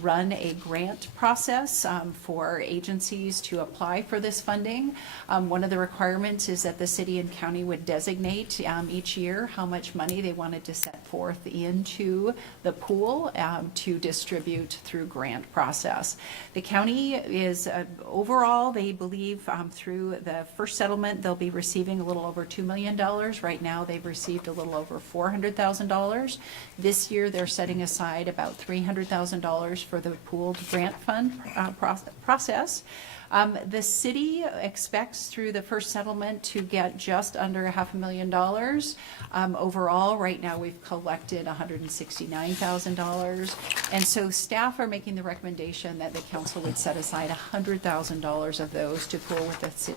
run a grant process for agencies to apply for this funding. One of the requirements is that the city and county would designate each year how much money they wanted to set forth into the pool to distribute through grant process. The county is, overall, they believe through the first settlement, they'll be receiving a little over $2 million. Right now, they've received a little over $400,000. This year, they're setting aside about $300,000 for the pooled grant fund process. The city expects through the first settlement to get just under $500,000. Overall, right now, we've collected $169,000. And so staff are making the recommendation that the council would set aside $100,000 of those to pool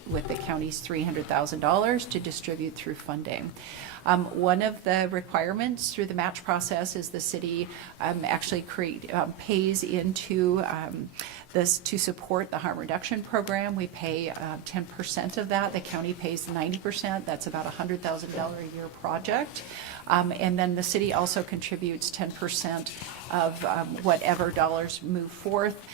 with the county's $300,000 to distribute through funding. One of the requirements through the match process is the city actually pays into this to support the harm reduction program. We pay 10% of that. The county pays 90%. That's about $100,000 a year project. And then the city also contributes 10% of whatever dollars move forth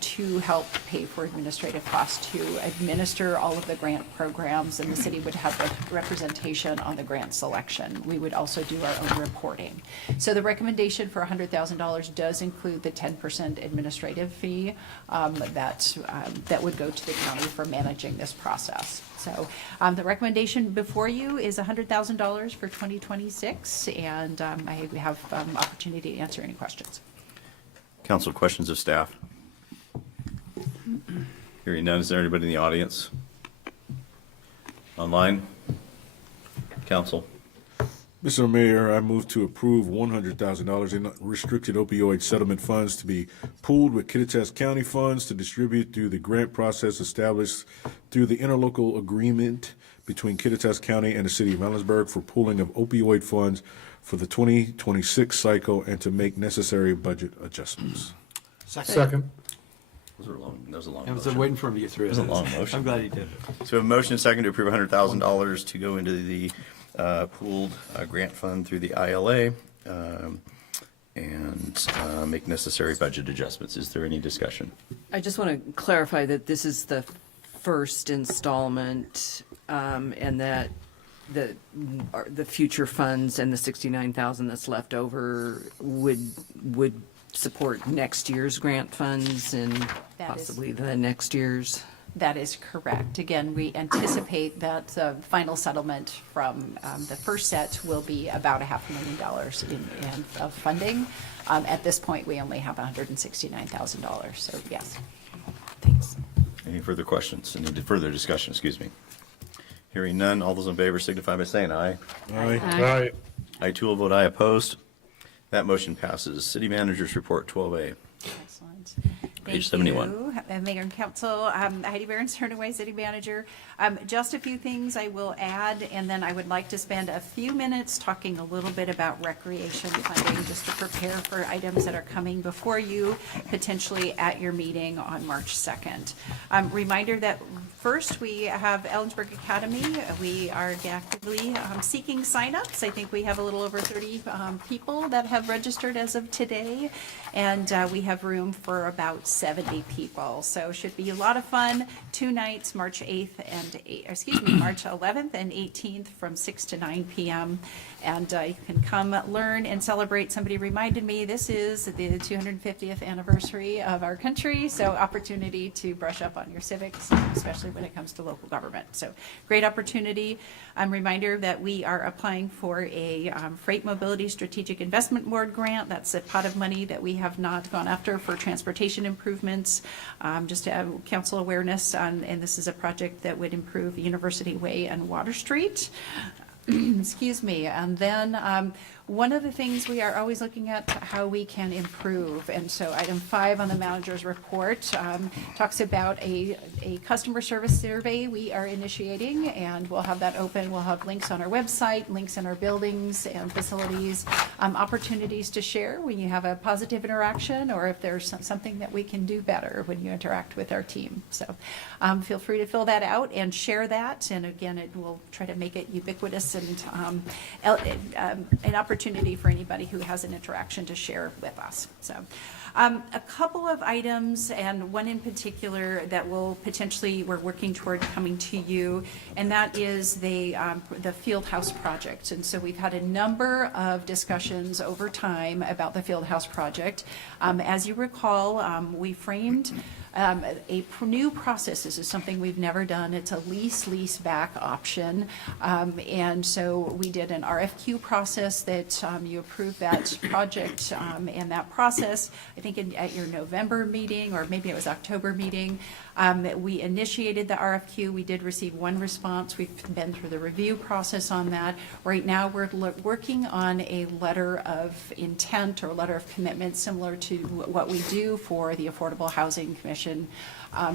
to help pay for administrative costs to administer all of the grant programs, and the city would have representation on the grant selection. We would also do our own reporting. So the recommendation for $100,000 does include the 10% administrative fee that would go to the county for managing this process. So the recommendation before you is $100,000 for 2026, and I have opportunity to answer any questions. Council, questions of staff? Hearing none, is there anybody in the audience? Online? Council? Mr. Mayor, I move to approve $100,000 in restricted opioid settlement funds to be pooled with Kittitas County funds to distribute through the grant process established through the interlocal agreement between Kittitas County and the City of Ellensburg for pooling of opioid funds for the 2026 cycle and to make necessary budget adjustments. Second. That was a long I was motion. waiting for him to get through it. It was a long motion. I'm glad he did it. So we have a motion and second to approve $100,000 to go into the pooled grant fund through the ILA and make necessary budget adjustments. Is there any discussion? I just want to clarify that this is the first installment, and that the future funds and the 69,000 that's left over would support next year's grant funds and That is- possibly the next year's. That is correct. Again, we anticipate that the final settlement from the first set will be about $500,000 of funding. At this point, we only have $169,000, so yes. Thanks. Any further questions? Any further discussion, excuse me? Hearing none, all those in favor signify by saying aye. Aye. Aye. I too will vote aye opposed. That motion passes. City Manager's Report 12A. Excellent. Page Thank 71. you, Mayor and Council. Heidi Behrens, Turnaway City Manager. Just a few things I will add, and then I would like to spend a few minutes talking a little bit about recreation funding, just to prepare for items that are coming before you, potentially at your meeting on March 2nd. Reminder that first, we have Ellensburg Academy. We are actively seeking signups. I think we have a little over 30 people that have registered as of today, and we have room for about 70 people. So should be a lot of fun. 2 nights, March 11th and 18th from 6 to 9 p.m. And you can come learn and celebrate. Somebody reminded me this is the 250th anniversary of our country, so opportunity to brush up on your civics, especially when it comes to local government. So great opportunity. Reminder that we are applying for a Freight Mobility Strategic Investment Board grant. That's a pot of money that we have not gone after for transportation improvements. Just to have council awareness on, and this is a project that would improve University Way and Water Street. Excuse me. And then one of the things we are always looking at how we can improve. And so item 5 on the manager's report talks about a customer service survey we are initiating, and we'll have that open. We'll have links on our website, links in our buildings and facilities, opportunities to share when you have a positive interaction, or if there's something that we can do better when you interact with our team. So feel free to fill that out and share that. And again, it will try to make it ubiquitous and an opportunity for anybody who has an interaction to share with us. So a couple of items, and one in particular that will potentially, we're working toward coming to you, and that is the Field House project. And so we've had a number of discussions over time about the Field House project. As you recall, we framed a new process. This is something we've never done. It's a lease back option. And so we did an RFQ process that you approved that project and that process, I think at your November meeting, or maybe it was October meeting. We initiated the RFQ. We did receive one response. We've been through the review process on that. Right now, we're working on a letter of intent or letter of commitment similar to what we do for the Affordable Housing Commission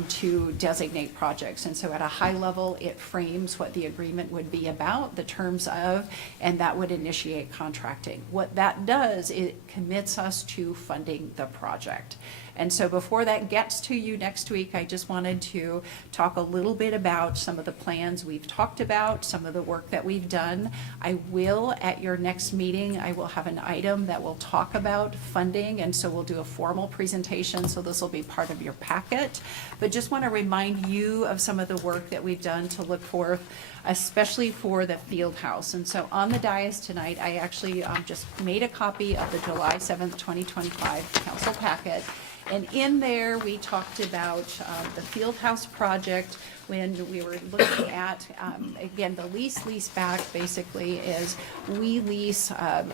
to designate projects. And so at a high level, it frames what the agreement would be about, the terms of, and that would initiate contracting. What that does, it commits us to funding the project. And so before that gets to you next week, I just wanted to talk a little bit about some of the plans we've talked about, some of the work that we've done. I will, at your next meeting, I will have an item that will talk about funding, and so we'll do a formal presentation, so this will be part of your packet. But just want to remind you of some of the work that we've done to look forth, especially for the Field House. And so on the dais tonight, I actually just made a copy of the July 7th, 2025 council packet. And in there, we talked about the Field House project when we were looking at, again, the lease back basically is we lease a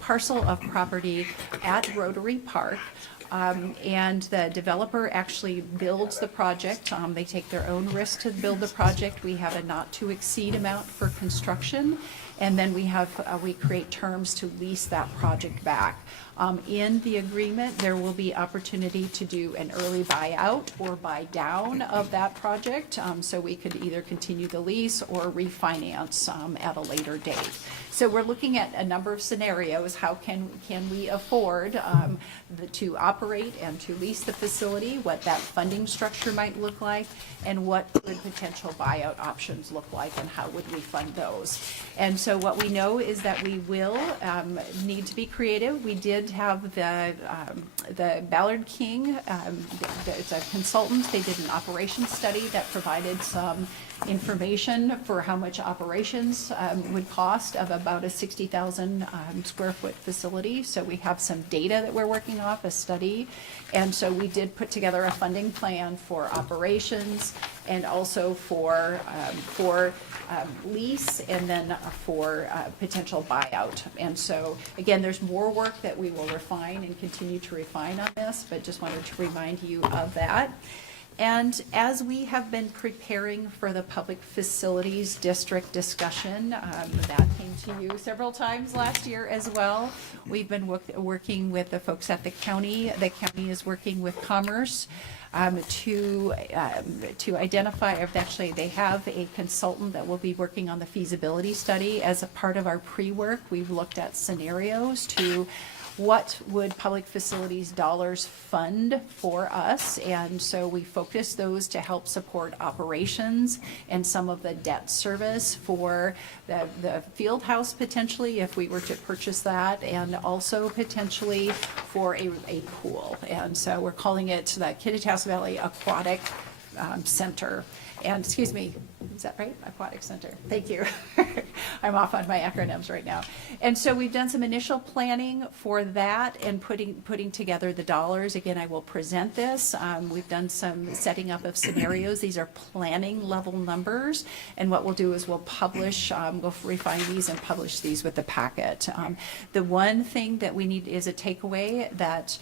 parcel of property at Rotary Park. And the developer actually builds the project. They take their own risk to build the project. We have a not to exceed amount for construction. and then we create terms to lease that project back. In the agreement, there will be opportunity to do an early buyout or buy down of that project, so we could either continue the lease or refinance at a later date. So we're looking at a number of scenarios. How can we afford to operate and to lease the facility, what that funding structure might look like, and what could potential buyout options look like, and how would we fund those? And so what we know is that we will need to be creative. We did have the Ballard King, it's a consultant. They did an operations study that provided some information for how much operations would cost of about a 60,000 square foot facility. So we have some data that we're working off, a study. And so we did put together a funding plan for operations and also for lease and then for potential buyout. And so, again, there's more work that we will refine and continue to refine on this, but just wanted to remind you of that. And as we have been preparing for the Public Facilities District discussion, that came to you several times last year as well. We've been working with the folks at the county. The county is working with Commerce to identify, actually they have a consultant that will be working on the feasibility study. As a part of our pre-work, we've looked at scenarios to what would public facilities dollars fund for us, and so we focus those to help support operations and some of the debt service for the field house potentially if we were to purchase that, and also potentially for a pool. And so we're calling it the Kittitas Valley Aquatic Center. And, excuse me, is that right? Aquatic Center. Thank you. I'm off on my acronyms right now. And so we've done some initial planning for that and putting together the dollars. Again, I will present this. We've done some setting up of scenarios. These are planning level numbers. And what we'll do is we'll publish, we'll refine these and publish these with the packet. The one thing that we need is a takeaway that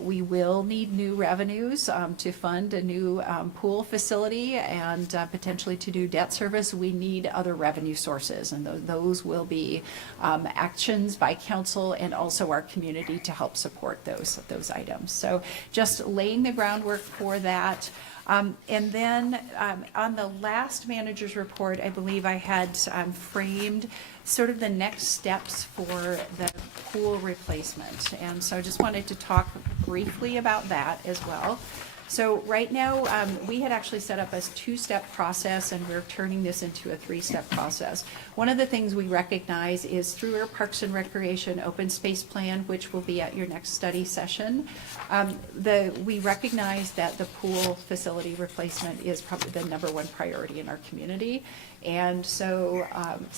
we will need new revenues to fund a new pool facility and potentially to do debt service. We need other revenue sources, and those will be actions by council and also our community to help support those items. So just laying the groundwork for that. And then on the last manager's report, I believe I had framed sort of the next steps for the pool replacement. And so I just wanted to talk briefly about that as well. So right now, we had actually set up a two-step process, and we're turning this into a three-step process. One of the things we recognize is through our Parks and Recreation Open Space Plan, which will be at your next study session, we recognize that the pool facility replacement is probably the number one priority in our community. And so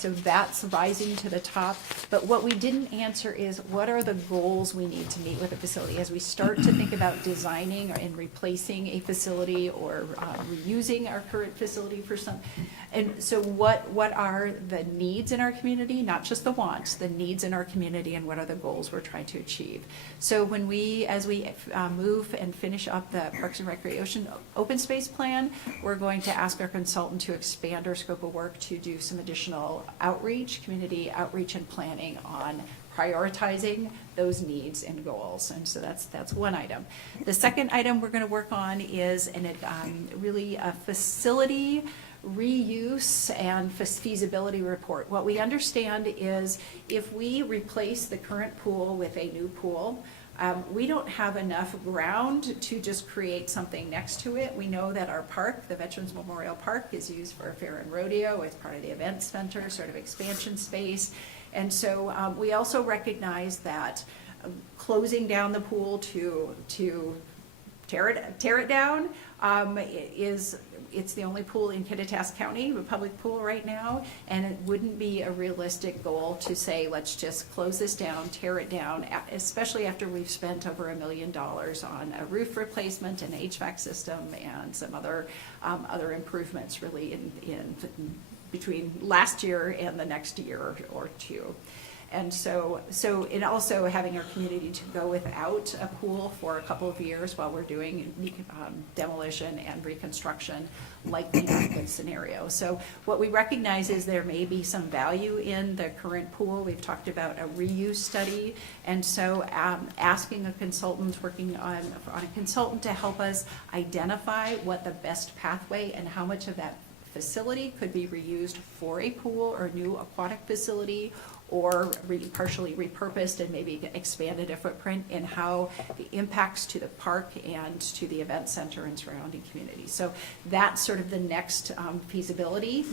that's rising to the top. But what we didn't answer is what are the goals we need to meet with a facility as we start to think about designing and replacing a facility or reusing our current facility for some. And so what are the needs in our community, not just the wants, the needs in our community, and what are the goals we're trying to achieve. So as we move and finish up the Parks and Recreation Open Space Plan, we're going to ask our consultant to expand our scope of work to do some additional outreach, community outreach and planning on prioritizing those needs and goals. And so that's one item. The second item we're going to work on is really a facility reuse and feasibility report. What we understand is if we replace the current pool with a new pool, we don't have enough ground to just create something next to it. We know that our park, the Veterans Memorial Park, is used for a fair and rodeo. It's part of the event center, sort of expansion space. And so we also recognize that closing down the pool to tear it down it's the only pool in Kittitas County, a public pool right now, and it wouldn't be a realistic goal to say, let's just close this down, tear it down, especially after we've spent over $1 million on a roof replacement, an HVAC system, and some other improvements really in between last year and the next year or two. And so and also having our community to go without a pool for a couple of years while we're doing demolition and reconstruction likely not a good scenario. So what we recognize is there may be some value in the current pool. We've talked about a reuse study, and so asking a consultant, working on a consultant to help us identify what the best pathway and how much of that facility could be reused for a pool or new aquatic facility, or partially repurposed and maybe expanded a footprint, and how the impacts to the park and to the event center and surrounding communities. So that's sort of the next feasibility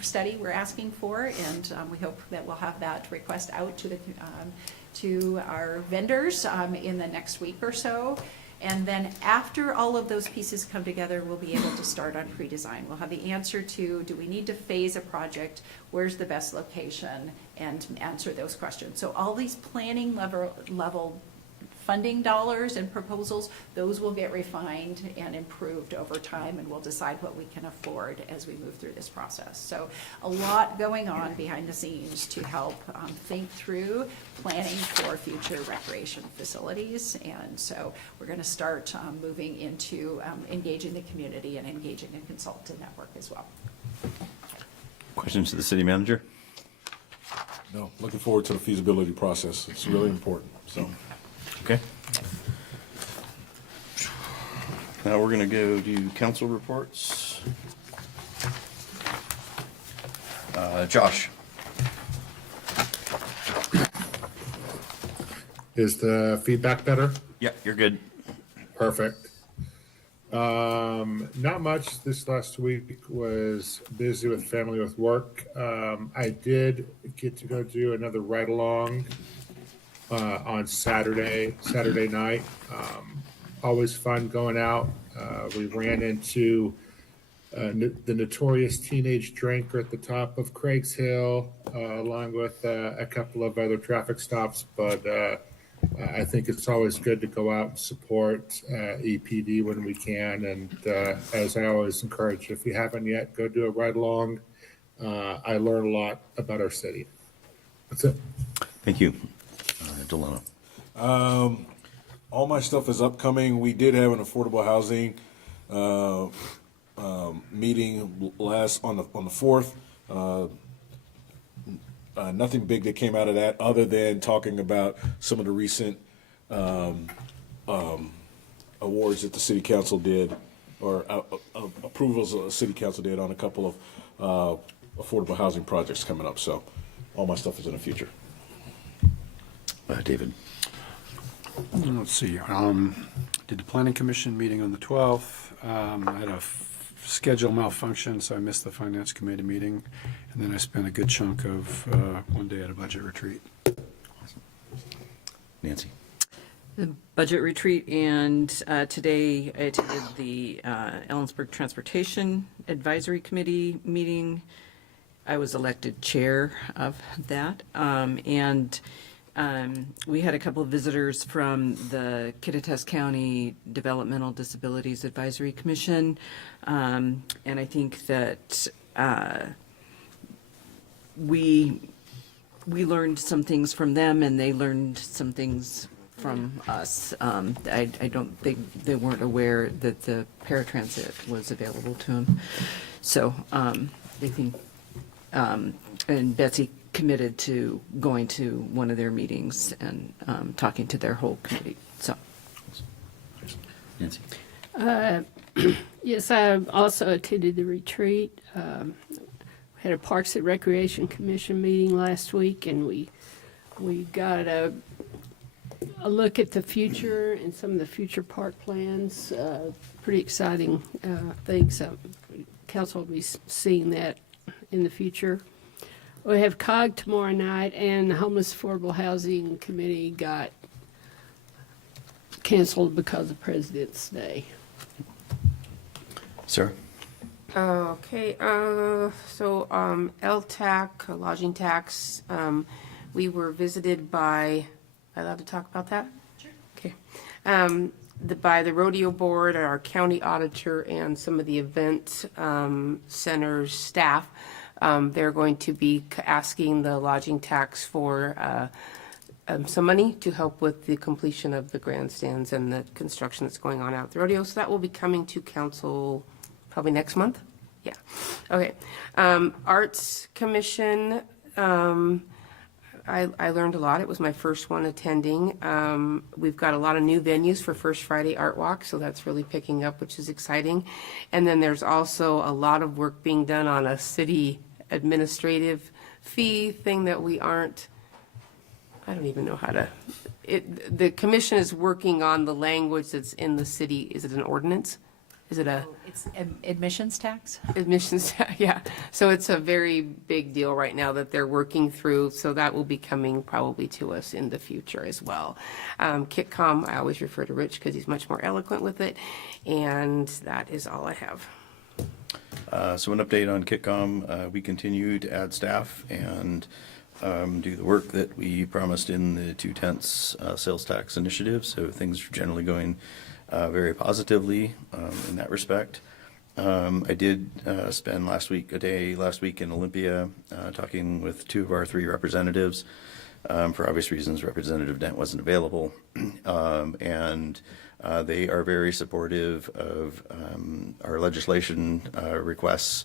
study we're asking for, and we hope that we'll have that request out to our vendors in the next week or so. And then after all of those pieces come together, we'll be able to start on pre-design. We'll have the answer to, do we need to phase a project? Where's the best location? And answer those questions. So all these planning level funding dollars and proposals, those will get refined and improved over time, and we'll decide what we can afford as we move through this process. So a lot going on behind the scenes to help think through planning for future recreation facilities. And so we're going to start moving into engaging the community and engaging a consultant network as well. Questions to the city manager? No, looking forward to the feasibility process. It's really important, so. Okay. Now we're going to go to council reports. Josh. Is the feedback better? Yeah, you're good. Perfect. Not much this last week. Was busy with family, with work. I did get to go do another ride along on Saturday night. Always fun going out. We ran into the notorious teenage drinker at the top of Craig's Hill, along with a couple of other traffic stops. But I think it's always good to go out and support EPD when we can. And as I always encourage, if you haven't yet, go do a ride along. I learn a lot about our city. That's it. Thank you. Delano. All my stuff is upcoming. We did have an affordable housing meeting last on the 4th. Nothing big that came out of that other than talking about some of the recent awards that the city council did, or approvals the city council did on a couple of affordable housing projects coming up. So all my stuff is in the future. David. Let's see. Did the planning commission meeting on the 12th. I had a schedule malfunction, so I missed the finance committee meeting. And then I spent a good chunk of one day at a budget retreat. Awesome. Nancy. The budget retreat, and today I attended the Ellensburg Transportation Advisory Committee meeting. I was elected chair of that. And we had a couple of visitors from the Kittitas County Developmental Disabilities Advisory Commission. And I think that we learned some things from them, and they learned some things from us. I don't think they weren't aware that the paratransit was available to them. So they think, and Betsy committed to going to one of their meetings and talking to their whole committee. So, Nancy. Yes, I also attended the retreat. We had a Parks and Recreation Commission meeting last week, and we got a look at the future and some of the future park plans. Pretty exciting things. Council will be seeing that in the future. We have COG tomorrow night, and the Homeless Affordable Housing Committee got canceled because of President's Day. Sarah. Okay, so LTAC, lodging tax, we were visited by, am I allowed to talk about that? Sure. Okay. By the rodeo board, our county auditor, and some of the event center's staff. They're going to be asking the lodging tax for some money to help with the completion of the grandstands and the construction that's going on out at the rodeo. So that will be coming to council probably next month. Yeah. Okay. Arts Commission, I learned a lot. It was my first one attending. We've got a lot of new venues for First Friday Art Walk, so that's really picking up, which is exciting. And then there's also a lot of work being done on a city administrative fee thing that we aren't, I don't even know how to, the commission is working on the language that's in the city. Is it an ordinance? Is it a? It's admissions tax? Admissions, yeah. So it's a very big deal right now that they're working through, so that will be coming probably to us in the future as well. KitCom, I always refer to Rich because he's much more eloquent with it, and that is all I have. So an update on KitCom, we continue to add staff and do the work that we promised in the 2/10 sales tax initiative, so things are generally going very positively in that respect. I did spend last week in Olympia talking with 2 of our 3 representatives. For obvious reasons, Representative Dent wasn't available. And they are very supportive of our legislation requests,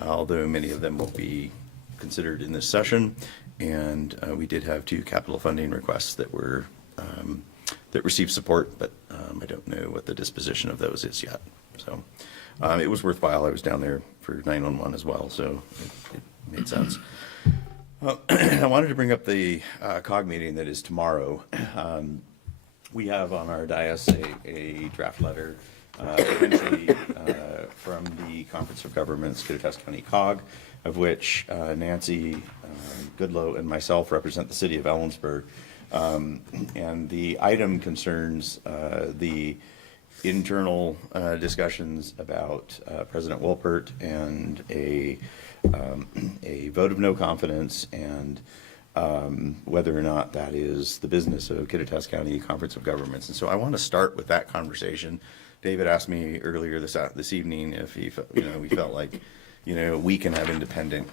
although many of them won't be considered in this session. And we did have 2 capital funding requests that were that received support, but I don't know what the disposition of those is yet. So it was worthwhile. I was down there for 911 as well, so it made sense. I wanted to bring up the COG meeting that is tomorrow. We have on our dais a draft letter eventually from the Conference of Governments, Kittitas County COG, of which Nancy Goodloe and myself represent the city of Ellensburg. And the item concerns the internal discussions about President Wolpert and a vote of no confidence and whether or not that is the business of Kittitas County Conference of Governments. And so I want to start with that conversation. David asked me earlier this evening if we felt like, we can have independent,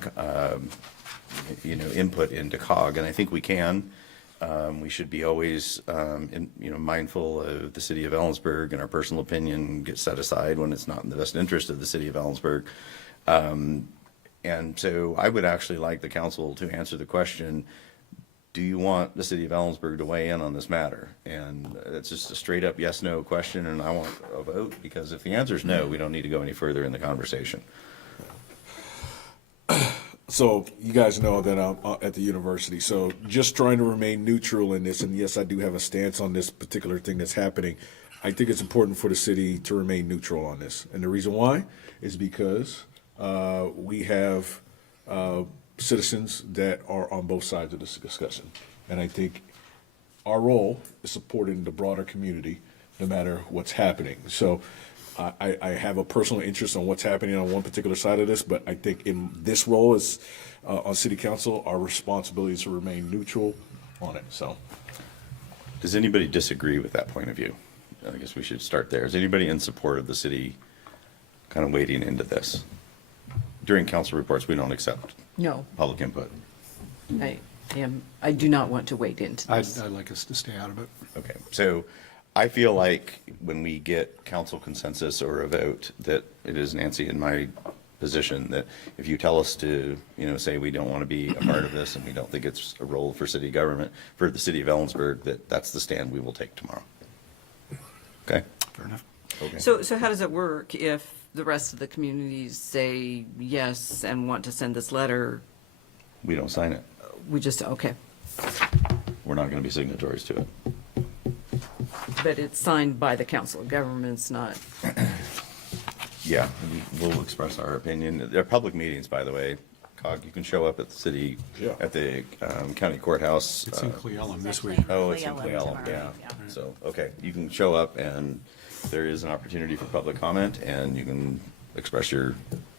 input into COG, and I think we can. We should be always, mindful of the city of Ellensburg, and our personal opinion gets set aside when it's not in the best interest of the city of Ellensburg. And so I would actually like the council to answer the question, do you want the city of Ellensburg to weigh in on this matter? And it's just a straight up yes, no question, and I want a vote, because if the answer is no, we don't need to go any further in the conversation. So you guys know that I'm at the university, so just trying to remain neutral in this, and yes, I do have a stance on this particular thing that's happening. I think it's important for the city to remain neutral on this. And the reason why is because we have citizens that are on both sides of this discussion. And I think our role is supporting the broader community no matter what's happening. So I have a personal interest on what's happening on one particular side of this, but I think in this role as on city council, our responsibility is to remain neutral on it. So, does anybody disagree with that point of view? I guess we should start there. Is anybody in support of the city kind of wading into this? During council reports, we don't accept public input. I do not want to wade into this. I'd like us to stay out of it. Okay, so I feel like when we get council consensus or a vote, that it is Nancy and my position that if you tell us to, say we don't want to be a part of this and we don't think it's a role for city government, for the city of Ellensburg, that's the stand we will take tomorrow. Okay? Fair enough. Okay. So how does it work if the rest of the communities say yes and want to send this letter? We don't sign it. We just, okay. We're not going to be signatories to it. But it's signed by the Council of Governments, not... Yeah, we'll express our opinion. They're public meetings, by the way. COG, you can show up at the city, at the county courthouse. It's in Cle Elum this week. Oh, it's in Cle Elum, yeah. So, okay, you can show up and there is an opportunity for public comment and you can express your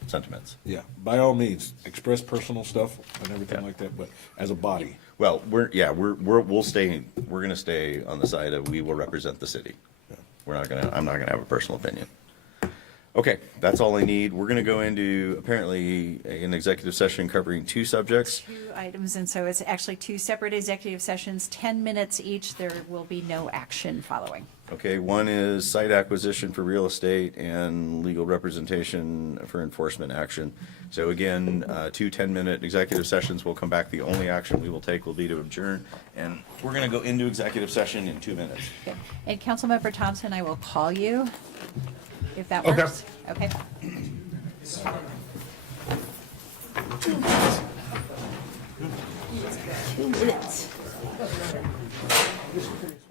sentiments. yeah, by all means, express personal stuff and everything like that, but as a body. Well, we're going to stay on the side of we will represent the city. I'm not going to have a personal opinion. Okay, that's all I need. We're going to go into apparently an executive session covering two subjects. 2 items, and so it's actually 2 separate executive sessions, 10 minutes each. There will be no action following. Okay, one is site acquisition for real estate and legal representation for enforcement action. So again, 2 10-minute executive sessions will come back. The only action we will take will be to adjourn, and we're going to go into executive session in 2 minutes. And Councilmember Thompson, I will call you if that Okay. works. Okay. 2 minutes. Well, I know that when we first did the ordinance,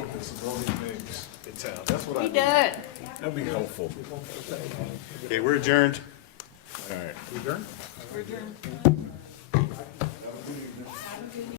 with the surrounding names in town. That's what I He do. did. That'd be helpful. Okay, we're adjourned. All right. Adjourn? We're adjourned.